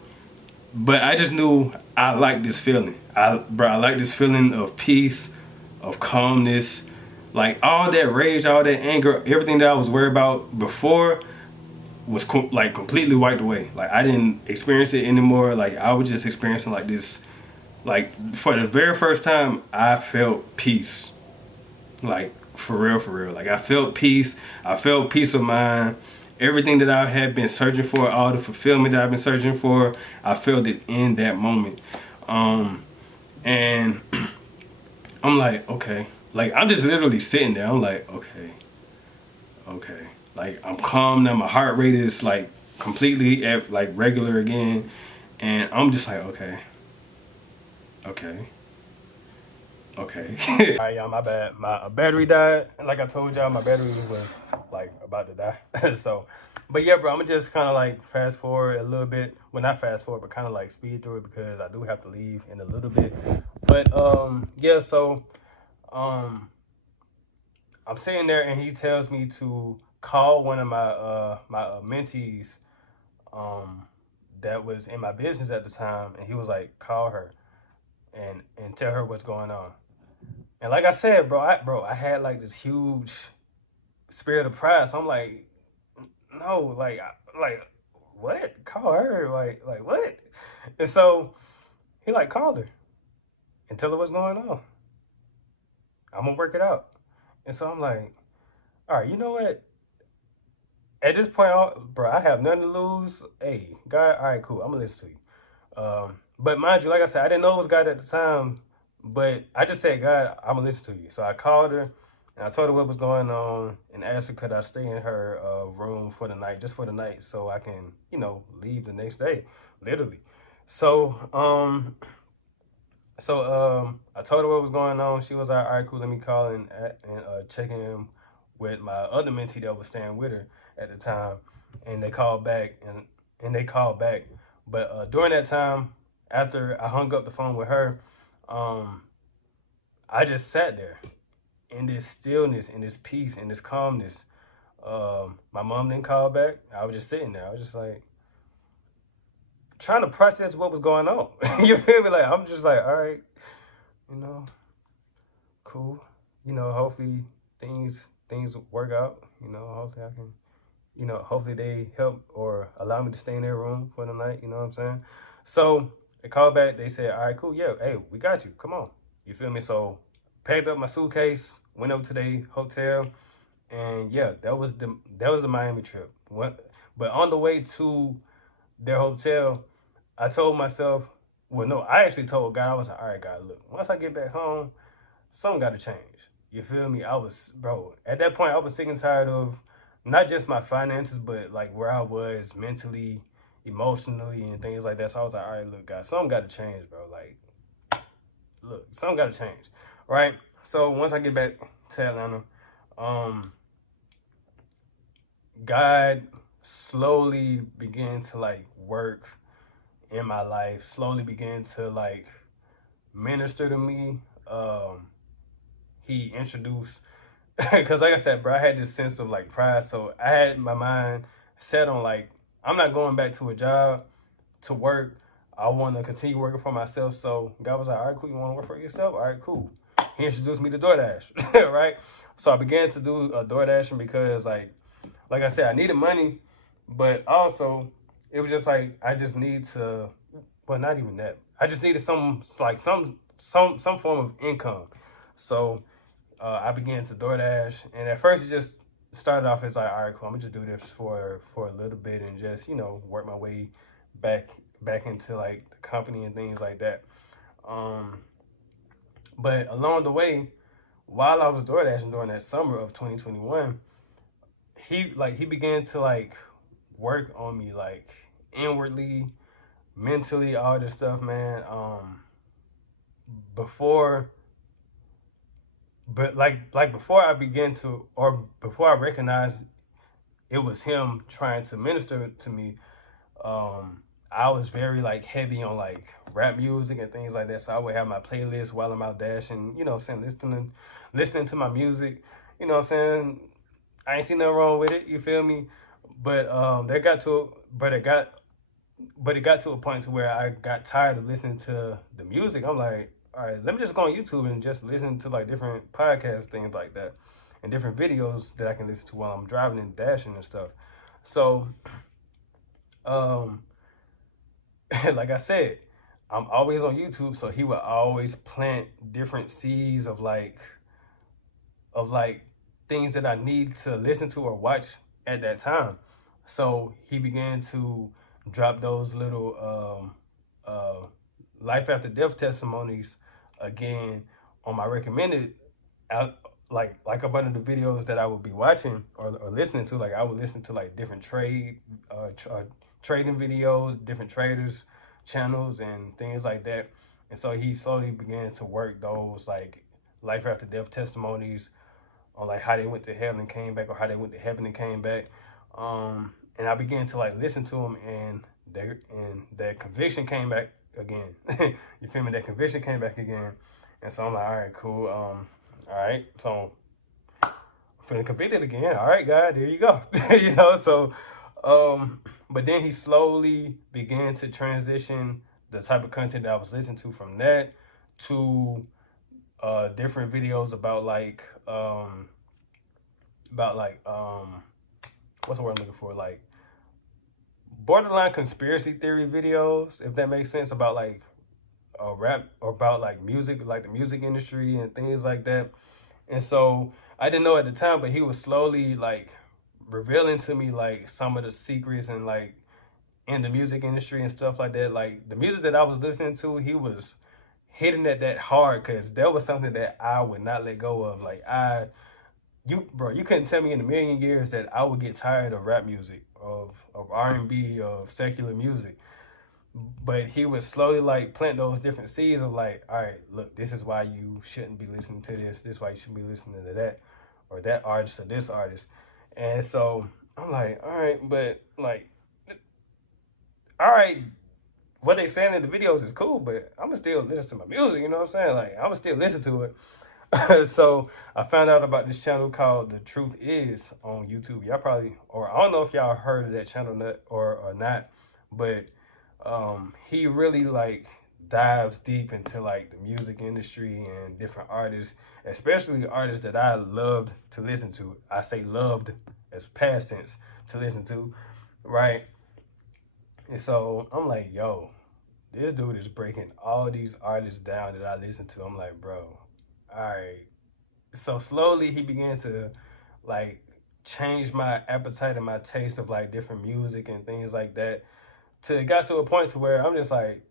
but I just knew I liked this feeling. I like this feeling of peace, of calmness, like all that rage, all that anger, everything that I was worried about before was like completely wiped away. Like I didn't experience it anymore. Like I was just experiencing like this. Like for the very first time, I felt peace. Like for real, for real. Like I felt peace. I felt peace of mind. Everything that I had been searching for, all the fulfillment that I've been searching for, I felt it in that moment. And I'm like, okay. Like I'm just literally sitting there. I'm like, okay. Like I'm calm now. My heart rate is like completely at like regular again, and I'm just like, okay. Alright, y'all, my bad. My battery died. And like I told y'all, my battery was like about to die. So, but yeah, bro, I'm gonna just kind of like fast forward a little bit. Well, not fast forward, but kind of like speed through it because I do have to leave in a little bit. But yeah, so I'm sitting there and he tells me to call one of my mentees that was in my business at the time, and he was like, call her and tell her what's going on. And like I said, I had like this huge spirit of pride. So I'm like, no, like what? Call her, like what? And so he like called her and tell her what's going on. I'm gonna work it out. And so I'm like, all right, you know what? At this point, bro, I have nothing to lose. Hey, God, all right, cool. I'm gonna listen to you. But mind you, like I said, I didn't know it was God at the time, but I just said, God, I'm gonna listen to you. So I called her and I told her what was going on and asked her could I stay in her room for the night, just for the night, so I can, leave the next day, literally. So, I told her what was going on. She was like, all right, cool. Let me call and check in with my other mentee that was staying with her at the time, and they called back But during that time, after I hung up the phone with her, I just sat there in this stillness, in this peace, in this calmness. My mom didn't call back. I was just sitting there. I was just like trying to process what was going on. You feel me? Like I'm just like, all right, cool. Hopefully things work out. Hopefully I can hopefully they help or allow me to stay in their room for the night, you know what I'm saying? So they called back, they said, all right, cool, yeah, hey, we got you, come on. You feel me? So packed up my suitcase, went up to the hotel, and yeah, that was the Miami trip. But on the way to their hotel, I told myself, well, no, I actually told God, I was like, all right, God, look, once I get back home, something got to change. You feel me? At that point, I was sick and tired of not just my finances, but like where I was mentally, emotionally, and things like that. So I was like, all right, look, guys, something got to change, bro. Like, look, something got to change, right? So once I get back to Atlanta, God slowly began to like work in my life, slowly began to like minister to me. He introduced, because like I said, bro, I had this sense of like pride. So I had my mind set on like, I'm not going back to a job to work. I want to continue working for myself. So God was like, all right, cool. You want to work for yourself? All right, cool. He introduced me to DoorDash, right? So I began to do DoorDashing because, like I said, I needed money, but also it was just like I just need to. Well, not even that. I just needed some form of income. So I began to DoorDash, and at first it just started off as like, all right, cool. I'm gonna just do this for a little bit and just work my way back into like the company and things like that. Um, but along the way, while I was DoorDashing during that summer of 2021, he began to like work on me like inwardly, mentally, all this stuff, man. Before but like before I began to, or before I recognized it was him trying to minister to me, I was very like heavy on like rap music and things like that. So I would have my playlist while I'm out dashing, you know what I'm saying, listening to my music, you know what I'm saying. I ain't seen nothing wrong with it, you feel me? But that got to but it got to a point to where I got tired of listening to the music. I'm like, all right, let me just go on YouTube and just listen to like different podcasts, things like that, and different videos that I can listen to while I'm driving and dashing and stuff. So, um, like I said, I'm always on YouTube, so he would always plant different seeds of like things that I need to listen to or watch at that time. So he began to drop those little life after death testimonies again on my recommended out, like a bunch of the videos that I would be watching or listening to. Like I would listen to like different trading videos, different traders channels and things like that. And so he slowly began to work those like life after death testimonies on like how they went to hell and came back, or how they went to heaven and came back. And I began to like listen to them, and that conviction came back again. You feel me? That conviction came back again, and so I'm like, all right, cool. All right, so I'm feeling convicted again. All right, God, there you go. So, but then he slowly began to transition the type of content that I was listening to from that to different videos about what's the word I'm looking for? Like borderline conspiracy theory videos, if that makes sense, about like rap, or about like music, like the music industry and things like that. And so I didn't know at the time, but he was slowly like revealing to me like some of the secrets and like in the music industry and stuff like that. Like the music that I was listening to, he was hitting at that hard, because that was something that I would not let go of. Like you couldn't tell me in a million years that I would get tired of rap music, of R&B, of secular music. But he would slowly like plant those different seeds of like, all right, look, this is why you shouldn't be listening to this. This is why you should be listening to that, or that artist, or this artist. And so I'm like, all right, but like, all right, what they saying in the videos is cool, but I'm gonna still listen to my music. You know what I'm saying? Like I'm gonna still listen to it. So I found out about this channel called The Truth Is on YouTube. Y'all probably, or I don't know if y'all heard of that channel or not, but he really like dives deep into like the music industry and different artists, especially artists that I loved to listen to. I say loved as past tense, to listen to, right? And so I'm like, yo, this dude is breaking all these artists down that I listen to. I'm like, bro, all right. So slowly he began to like change my appetite and my taste of like different music and things like that. It got to a point to where I'm just like,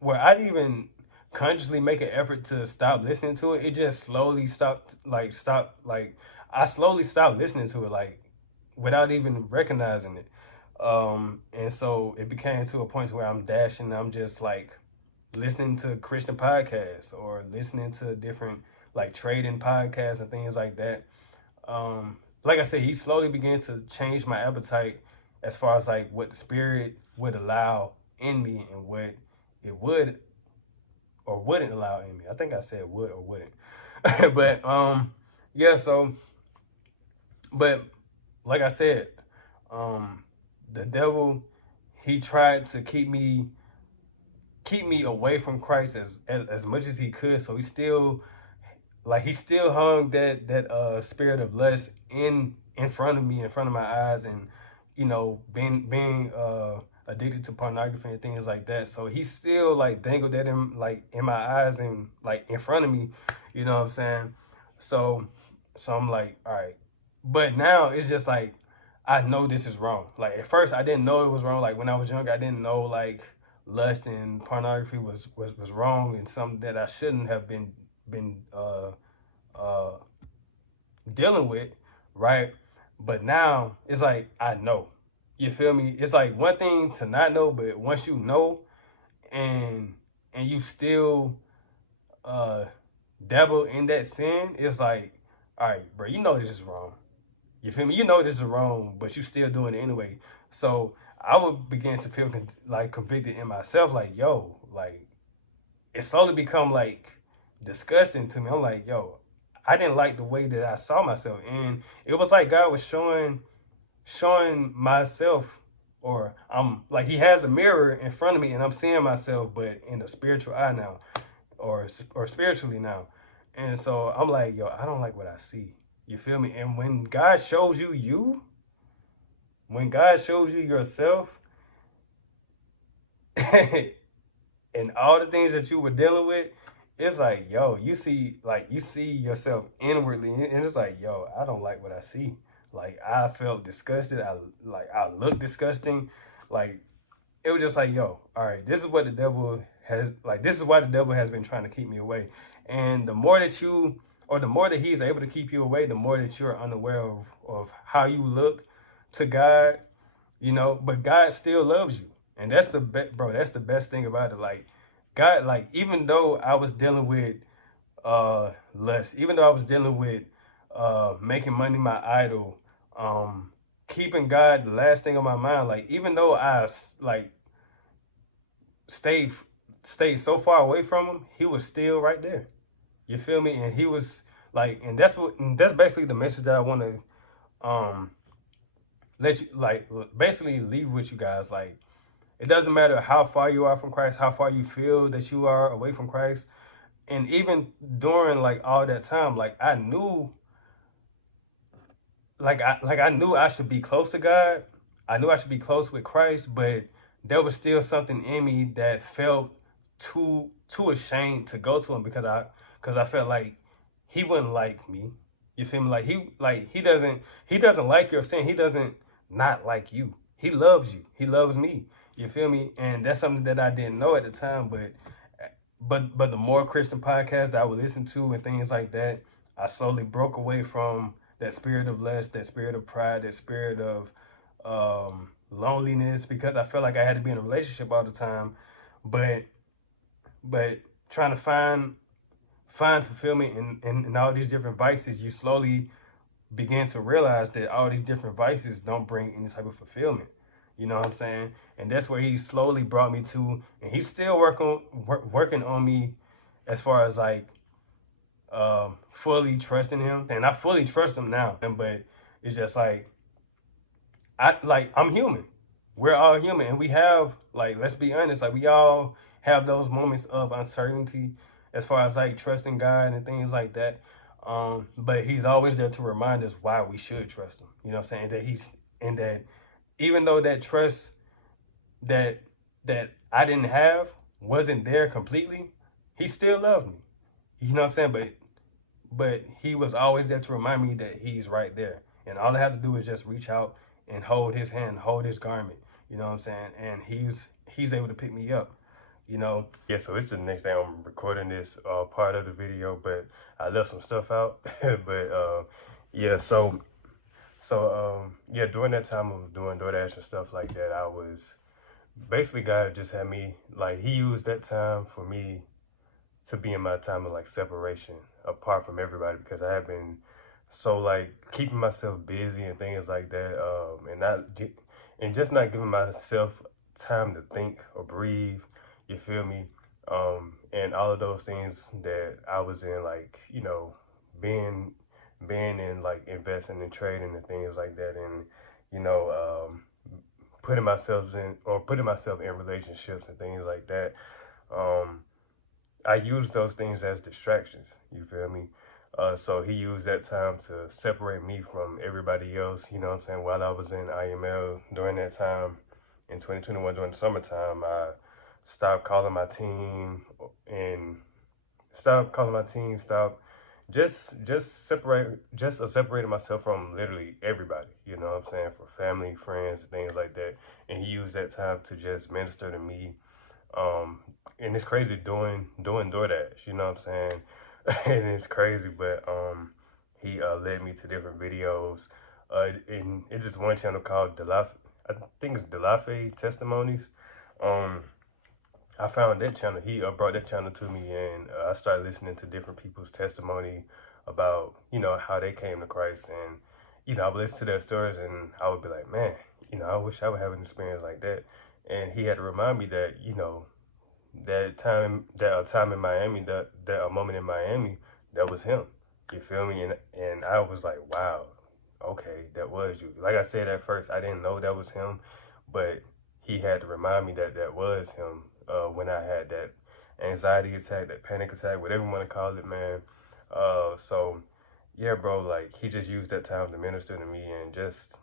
where I didn't even consciously make an effort to stop listening to it. It just slowly stopped. I slowly stopped listening to it, like without even recognizing it. And so it became to a point where I'm dashing. I'm just like listening to Christian podcasts, or listening to different like trading podcasts and things like that. Like I said, he slowly began to change my appetite as far as like what the spirit would allow in me, and what it would or wouldn't allow in me. I think I said would or wouldn't. But yeah, so but like I said, the devil, he tried to keep me keep me away from Christ as much as he could. So he still hung that spirit of lust in front of me, in front of my eyes, and being addicted to pornography and things like that. So he still like dangled that in my eyes and like in front of me, you know what I'm saying? So I'm like, all right. But now it's just like I know this is wrong. Like at first I didn't know it was wrong. Like when I was young, I didn't know like lust and pornography was wrong and something that I shouldn't have been uh dealing with, right? But now it's like I know. You feel me? It's like one thing to not know, but once you know and you still uh dabble in that sin, it's like, all right, bro, you know this is wrong. You feel me? You know this is wrong, but you still doing it anyway. So I would begin to feel like convicted in myself, like, yo, like it slowly become like disgusting to me. I'm like, yo, I didn't like the way that I saw myself, and it was like God was showing myself, or I'm like he has a mirror in front of me, and I'm seeing myself, but in a spiritual eye now, or spiritually now, and so I'm like, yo, I don't like what I see. You feel me? And when God shows when God shows you yourself, and all the things that you were dealing with, it's like, yo, you see yourself inwardly, and it's like, yo, I don't like what I see. Like I felt disgusted. I looked disgusting. Like it was just like, yo, all right, this is what the devil has, like, this is why the devil has been trying to keep me away. And the more that the more that he's able to keep you away, the more that you're unaware of how you look to God, but God still loves you. And that's the best, bro. That's the best thing about it. Like God, like even though I was dealing with lust, even though I was dealing with making money my idol, keeping God the last thing on my mind, like even though I like stayed so far away from him, he was still right there. You feel me? And he was like, and that's basically the message that I want to let you, like, basically leave with you guys. Like it doesn't matter how far you are from Christ, how far you feel that you are away from Christ. And even during like all that time, like I knew, I knew I should be close to God. I knew I should be close with Christ, but there was still something in me that felt too ashamed to go to him, because I felt like he wouldn't like me. You feel me? He doesn't like your sin. He doesn't not like you. He loves you. He loves me. You feel me? And that's something that I didn't know at the time, but the more Christian podcasts that I would listen to and things like that, I slowly broke away from that spirit of lust, that spirit of pride, that spirit of loneliness, because I felt like I had to be in a relationship all the time, but trying to find fulfillment in all these different vices, you slowly begin to realize that all these different vices don't bring any type of fulfillment. You know what I'm saying? And that's where he slowly brought me to, and he's still working on me as far as like fully trusting him. And I fully trust him now. But it's just like I'm human. We're all human, and we have, like, let's be honest, like we all have those moments of uncertainty as far as like trusting God and things like that. But he's always there to remind us why we should trust him. You know what I'm saying? That even though that trust that I didn't have wasn't there completely, he still loved me. You know what I'm saying? But he was always there to remind me that he's right there. And all I have to do is just reach out and hold his hand, hold his garment. You know what I'm saying? And he's able to pick me up. Yeah, so it's the next day I'm recording this part of the video, but I left some stuff out. But yeah, yeah, during that time I was doing DoorDash and stuff like that, I was basically, God just had me, like, he used that time for me to be in my time of like separation apart from everybody, because I have been so like keeping myself busy and things like that, and just not giving myself time to think or breathe. You feel me? And all of those things that I was in, like, being in like investing and trading and things like that, and putting myself in relationships and things like that. I use those things as distractions. You feel me? So he used that time to separate me from everybody else. You know what I'm saying? While I was in IML during that time in 2021 during the summertime, I stopped calling my team and stopped calling my team. Stopped separated myself from literally everybody. You know what I'm saying? For family, friends, and things like that. And he used that time to just minister to me. And it's crazy doing DoorDash, you know what I'm saying? And it's crazy, but he led me to different videos. And it's just one channel called I think it's Delafe Testimonies. I found that channel. He brought that channel to me, and I started listening to different people's testimony about, you know, how they came to Christ. And, you know, I would listen to their stories, and I would be like, man, you know, I wish I would have an experience like that. And he had to remind me that, you know, that time in Miami, that a moment in Miami, that was him. You feel me? And I was like, wow, okay, that was you. Like I said at first, I didn't know that was him, but he had to remind me that that was him when I had that anxiety attack, that panic attack, whatever you want to call it, man. So yeah, bro, like he just used that time to minister to me and just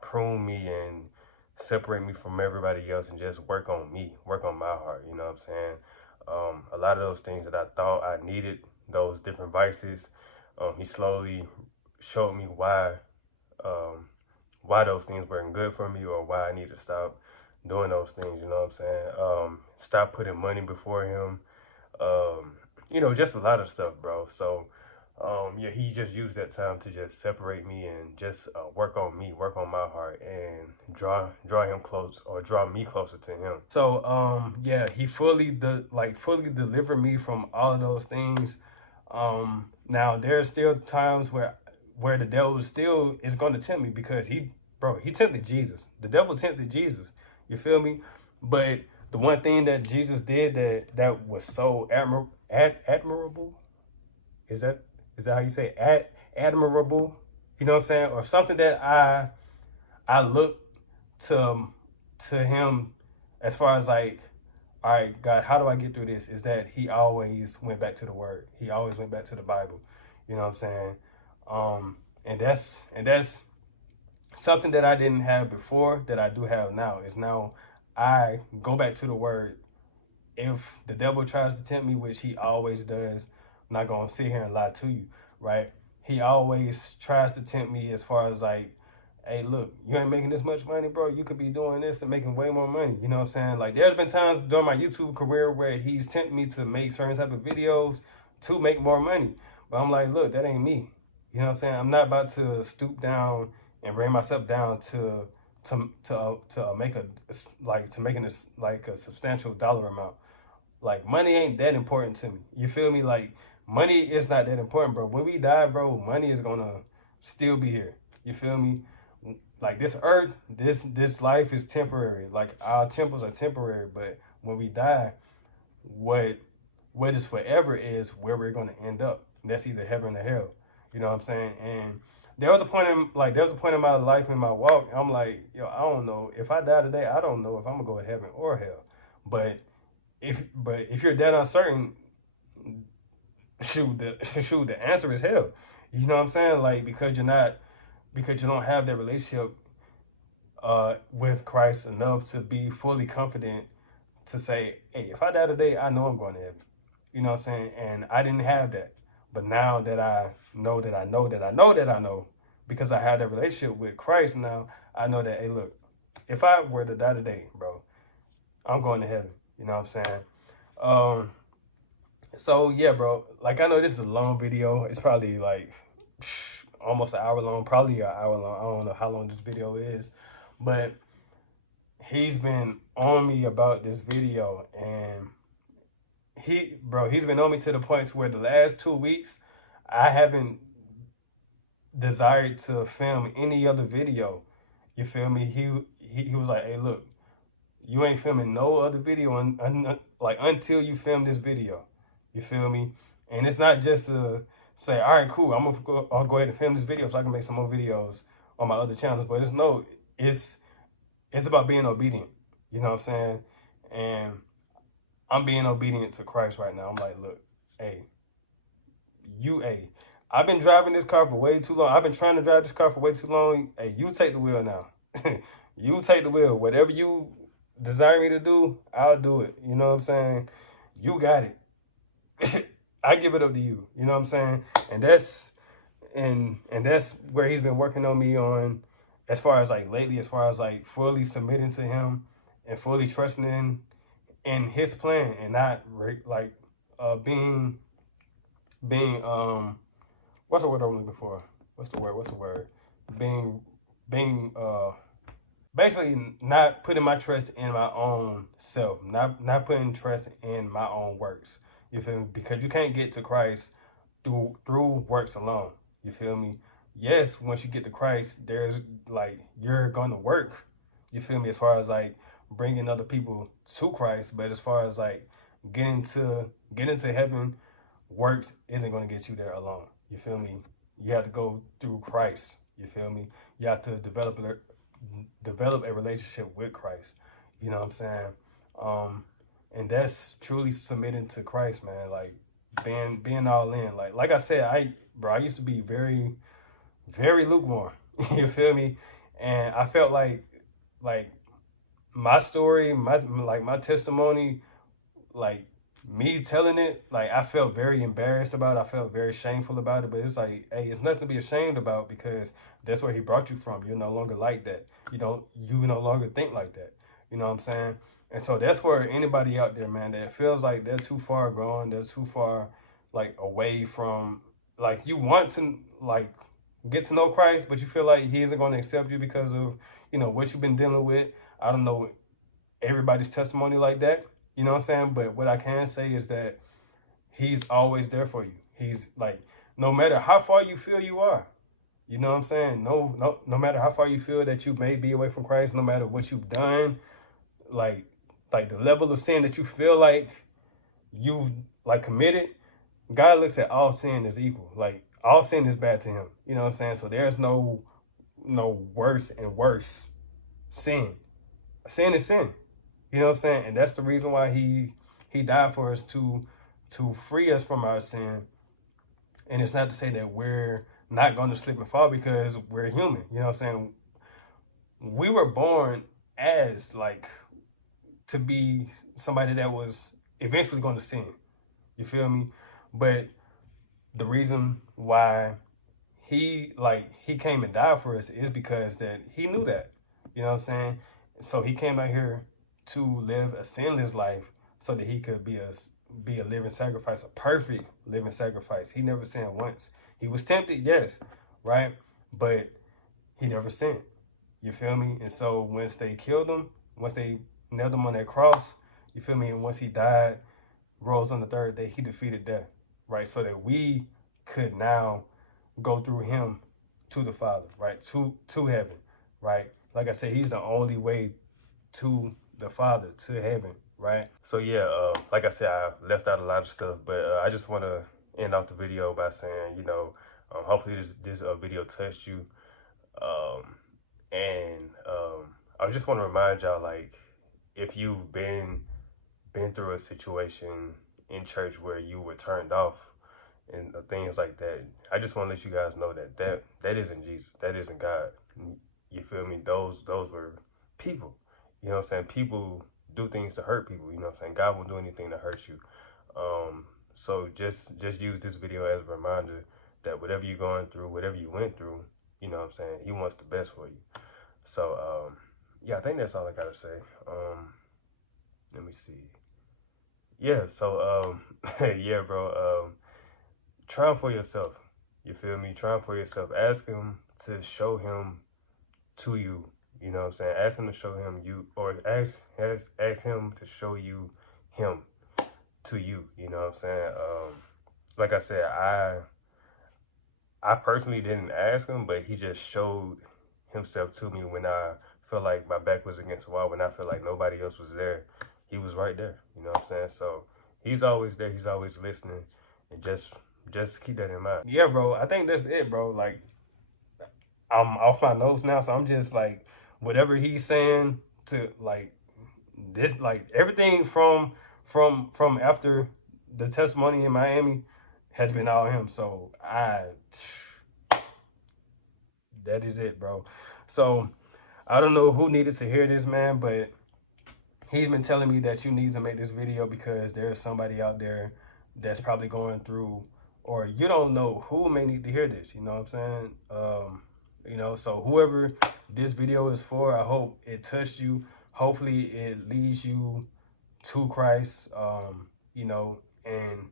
prune me and separate me from everybody else and just work on me, work on my heart, you know what I'm saying? A lot of those things that I thought I needed, those different vices, he slowly showed me why those things weren't good for me or why I need to stop doing those things, you know what I'm saying? Stop putting money before him, you know, just a lot of stuff, bro. So yeah, he just used that time to just separate me and just work on me, work on my heart, and draw him close or draw me closer to him. So yeah, he fully delivered me from all of those things. Now there are still times where the devil still is going to tempt me because he tempted Jesus. The devil tempted Jesus. You feel me? But the one thing that Jesus did that was so admirable, is that how you say admirable? You know what I'm saying? Or something that I look to him as far as like, all right, God, how do I get through this? Is that he always went back to the word. He always went back to the Bible. You know what I'm saying? And that's something that I didn't have before that I do have now. Is now I go back to the word. If the devil tries to tempt me, which he always does, I'm not gonna sit here and lie to you, right? He always tries to tempt me as far as like, hey, look, you ain't making this much money, bro. You could be doing this and making way more money. You know what I'm saying? Like, there's been times during my YouTube career where he's tempted me to make certain type of videos to make more money. But I'm like, look, that ain't me. You know what I'm saying? I'm not about to stoop down and bring myself down to make making this like a substantial dollar amount. Like, money ain't that important to me. You feel me? Like, money is not that important, bro. When we die, bro, money is gonna still be here. You feel me? Like, this earth, this life is temporary. Like, our temples are temporary, but when we die, what is forever is where we're gonna end up. That's either heaven or hell. You know what I'm saying? And there was a point in my life in my walk. I'm like, yo, I don't know if I die today. I don't know if I'm gonna go to heaven or hell. But if you're that uncertain, the answer is hell. You know what I'm saying? Like, because you don't have that relationship with Christ enough to be fully confident to say, hey, if I die today, I know I'm going to heaven. You know what I'm saying? And I didn't have that. But now that I know that I know that I know that I know, because I have that relationship with Christ now, I know that, hey, look, if I were to die today, bro, I'm going to heaven. You know what I'm saying? So yeah, bro, like, I know this is a long video. It's probably like almost an hour long, probably an hour long. I don't know how long this video is, but he's been on me about this video, and he's been on me to the point where the last 2 weeks, I haven't desired to film any other video. You feel me? He was like, hey, look, you ain't filming no other video until you film this video. You feel me? And it's not just to say, all right, cool, I'll go ahead and film this video so I can make some more videos on my other channels. But it's about being obedient. You know what I'm saying? And I'm being obedient to Christ right now. I'm like, look, hey, I've been driving this car for way too long. I've been trying to drive this car for way too long. Hey, you take the wheel now. You take the wheel. Whatever you desire me to do, I'll do it. You know what I'm saying? You got it. I give it up to you. You know what I'm saying? And that's where he's been working on me on, as far as like lately, as far as like fully submitting to him and fully trusting in his plan, and not like being what's the word I'm looking for? What's the word? Being being basically not putting my trust in my own self, not putting trust in my own works. You feel me? Because you can't get to Christ through works alone. You feel me? Yes, once you get to Christ, there's like you're going to work. You feel me? As far as like bringing other people to Christ, but as far as like getting to heaven, works isn't going to get you there alone. You feel me? You have to go through Christ. You feel me? You have to develop a relationship with Christ. You know what I'm saying? And that's truly submitting to Christ, man. Like being all in. Like I said, I used to be very, very lukewarm. You feel me? And I felt like my story, my testimony, like me telling it, like I felt very embarrassed about it. I felt very shameful about it. But it's like, hey, it's nothing to be ashamed about, because that's where he brought you from. You're no longer like that. You no longer think like that. You know what I'm saying? And so that's for anybody out there, man, that feels like they're too far gone, they're too far like away from, like, you want to like get to know Christ, but you feel like he isn't going to accept you because of, what you've been dealing with. I don't know everybody's testimony like that. You know what I'm saying? But what I can say is that he's always there for you. He's like, no matter how far you feel you are, you know what I'm saying? No matter how far you feel that you may be away from Christ, no matter what you've done, like the level of sin that you feel like you've like committed, God looks at all sin as equal. Like all sin is bad to him. You know what I'm saying? So there's no worse and worse sin. Sin is sin. You know what I'm saying? And that's the reason why he died for us, to free us from our sin. And it's not to say that we're not going to slip and fall, because we're human. You know what I'm saying? We were born as like to be somebody that was eventually going to sin. You feel me? But the reason why he came and died for us is because that he knew that. You know what I'm saying? So he came out here to live a sinless life, so that he could be a living sacrifice, a perfect living sacrifice. He never sinned once. He was tempted, yes, right? But he never sinned. You feel me? And so once they killed him, once they nailed him on that cross, you feel me? And once he died, rose on the third day, he defeated death, right? So that we could now go through him to the Father, right? To heaven, right? Like I said, he's the only way to the Father, to heaven, right? So yeah, like I said, I left out a lot of stuff, but I just want to end off the video by saying, hopefully this video touched you, and I just want to remind y'all, like, if you've been through a situation in church where you were turned off and things like that, I just want to let you guys know that isn't Jesus, that isn't God. You feel me? Those were people. You know what I'm saying? People do things to hurt people. You know what I'm saying? God won't do anything to hurt you. So just use this video as a reminder that whatever you're going through, whatever you went through, you know what I'm saying, he wants the best for you. So yeah, I think that's all I gotta say. Let me see. Yeah, so yeah, bro. Try him for yourself. You feel me? Try him for yourself. Ask him to show him to you. You know what I'm saying? Ask him to show him you, or ask him to show you him to you. You know what I'm saying? Like I said, I personally didn't ask him, but he just showed himself to me when I felt like my back was against the wall, when I felt like nobody else was there. He was right there. You know what I'm saying? So he's always there. He's always listening. And just keep that in mind. Yeah, bro. I think that's it, bro. Like, I'm off my notes now, so I'm just like, whatever he's saying to like this, like everything from from after the testimony in Miami has been all him. So that is it, bro. So I don't know who needed to hear this, man, but he's been telling me that you need to make this video because there's somebody out there that's probably going through, or you don't know who may need to hear this. You know what I'm saying? You know, so whoever this video is for, I hope it touched you. Hopefully it leads you to Christ. You know, and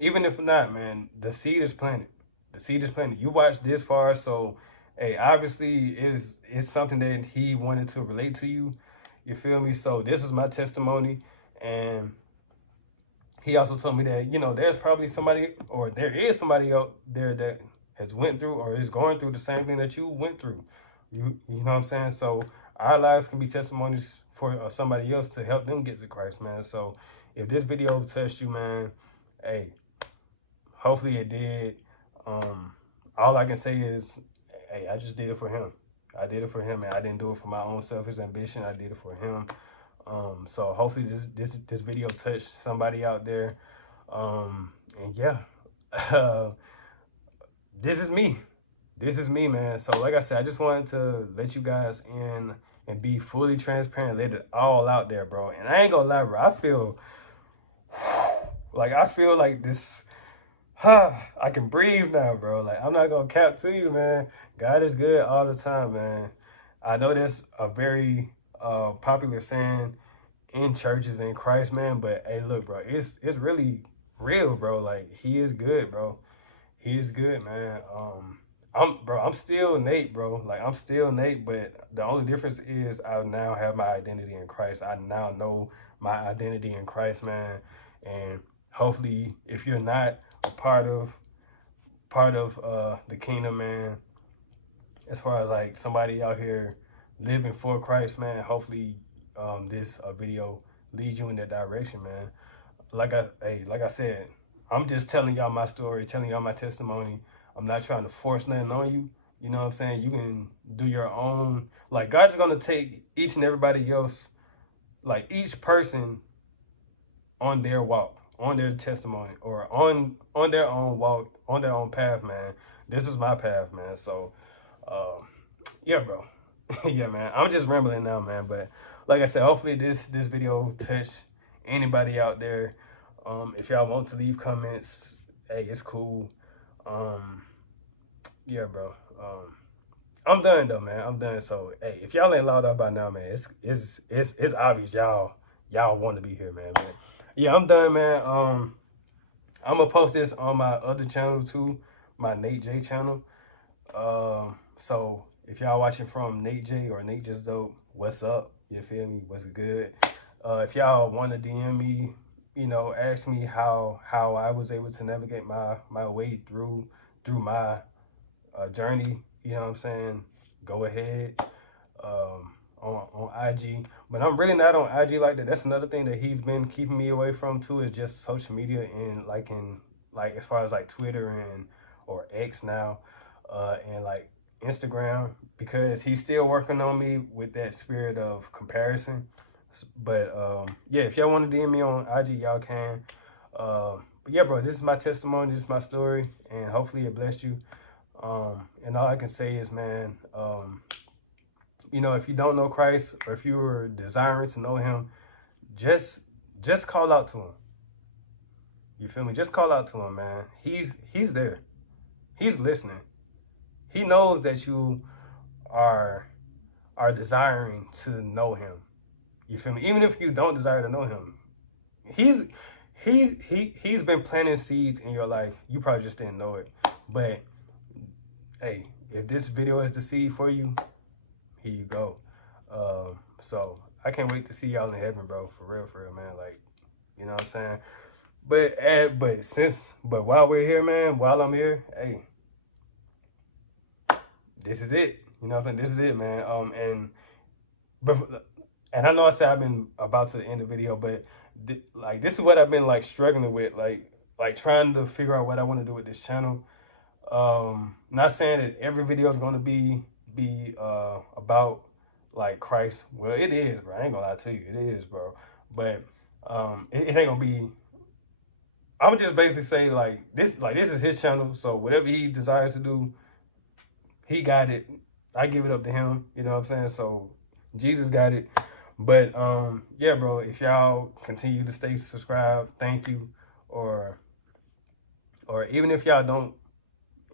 even if not, man, the seed is planted. The seed is planted. You watched this far, so hey, obviously it's something that he wanted to relate to you. You feel me? So this is my testimony, and he also told me that, you know, there's probably somebody, or there is somebody out there that has went through or is going through the same thing that you went through. You know what I'm saying? So our lives can be testimonies for somebody else to help them get to Christ, man. So if this video touched you, man, hey, hopefully it did. All I can say is, hey, I just did it for him. I did it for him, and I didn't do it for my own selfish ambition. I did it for him. So hopefully this video touched somebody out there. And yeah, this is me. This is me, man. So like I said, I just wanted to let you guys in and be fully transparent, let it all out there, bro. And I ain't gonna lie, bro. I feel like this. I can breathe now, bro. Like, I'm not gonna cap to you, man. God is good all the time, man. I know that's a very popular saying in churches in Christ, man. But hey, look, bro, it's really real, bro. Like, he is good, bro. He is good, man. I'm still Nate, bro. Like, I'm still Nate, but the only difference is I now have my identity in Christ. I now know my identity in Christ, man. And hopefully, if you're not a part of the kingdom, man, as far as like somebody out here living for Christ, man, hopefully this video leads you in that direction, man. Like I said, I'm just telling y'all my story, telling y'all my testimony. I'm not trying to force nothing on you. You know what I'm saying? You can do your own. Like, God's gonna take each and everybody else, like each person, on their walk, on their testimony, or on their own walk, on their own path, man. This is my path, man. So yeah, bro. Yeah, man. I'm just rambling now, man. But like I said, hopefully this video touched anybody out there. If y'all want to leave comments, hey, it's cool. Yeah, bro. I'm done though, man. I'm done. So hey, if y'all ain't logged up by now, man, it's obvious y'all want to be here, man. But yeah, I'm done, man. I'm gonna post this on my other channel too, my Nate J channel. So if y'all watching from Nate J or NateJustDope, what's up? You feel me? What's good? If y'all want to DM me, you know, ask me how I was able to navigate my way through my journey. You know what I'm saying? Go ahead. On IG, but I'm really not on IG like that. That's another thing that he's been keeping me away from too, is just social media, and like as far as like Twitter or X now, and like Instagram, because he's still working on me with that spirit of comparison. But yeah, if y'all want to DM me on IG, y'all can. But yeah, bro, this is my testimony, this is my story, and hopefully it blessed you. And all I can say is, man, you know, if you don't know Christ, or if you were desiring to know him, just call out to him. You feel me? Just call out to him, man. He's there. He's listening. He knows that you are desiring to know him. You feel me? Even if you don't desire to know him, he's been planting seeds in your life. You probably just didn't know it. But hey, if this video is the seed for you, here you go. So I can't wait to see y'all in heaven, bro. For real, man. Like, you know what I'm saying? But while we're here, man, while I'm here, hey, this is it. You know what I'm saying? This is it, man. And I know I said I've been about to end the video, but like, this is what I've been like struggling with, like trying to figure out what I want to do with this channel. Not saying that every video is going to be about like Christ. Well, it is, bro. I ain't gonna lie to you, it is, bro. But It ain't gonna be. I would just basically say this is his channel, so whatever he desires to do, he got it. I give it up to him. You know what I'm saying? So Jesus got it. But yeah, bro. If y'all continue to stay subscribed, thank you. Or even if y'all don't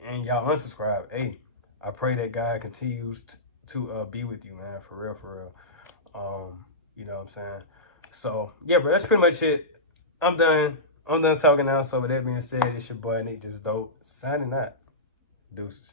and y'all unsubscribe, hey, I pray that God continues to be with you, man. For real, for real. You know what I'm saying? So yeah, bro. That's pretty much it. I'm done. I'm done talking now. So with that being said, it's your boy NateJustDope signing out. Deuces.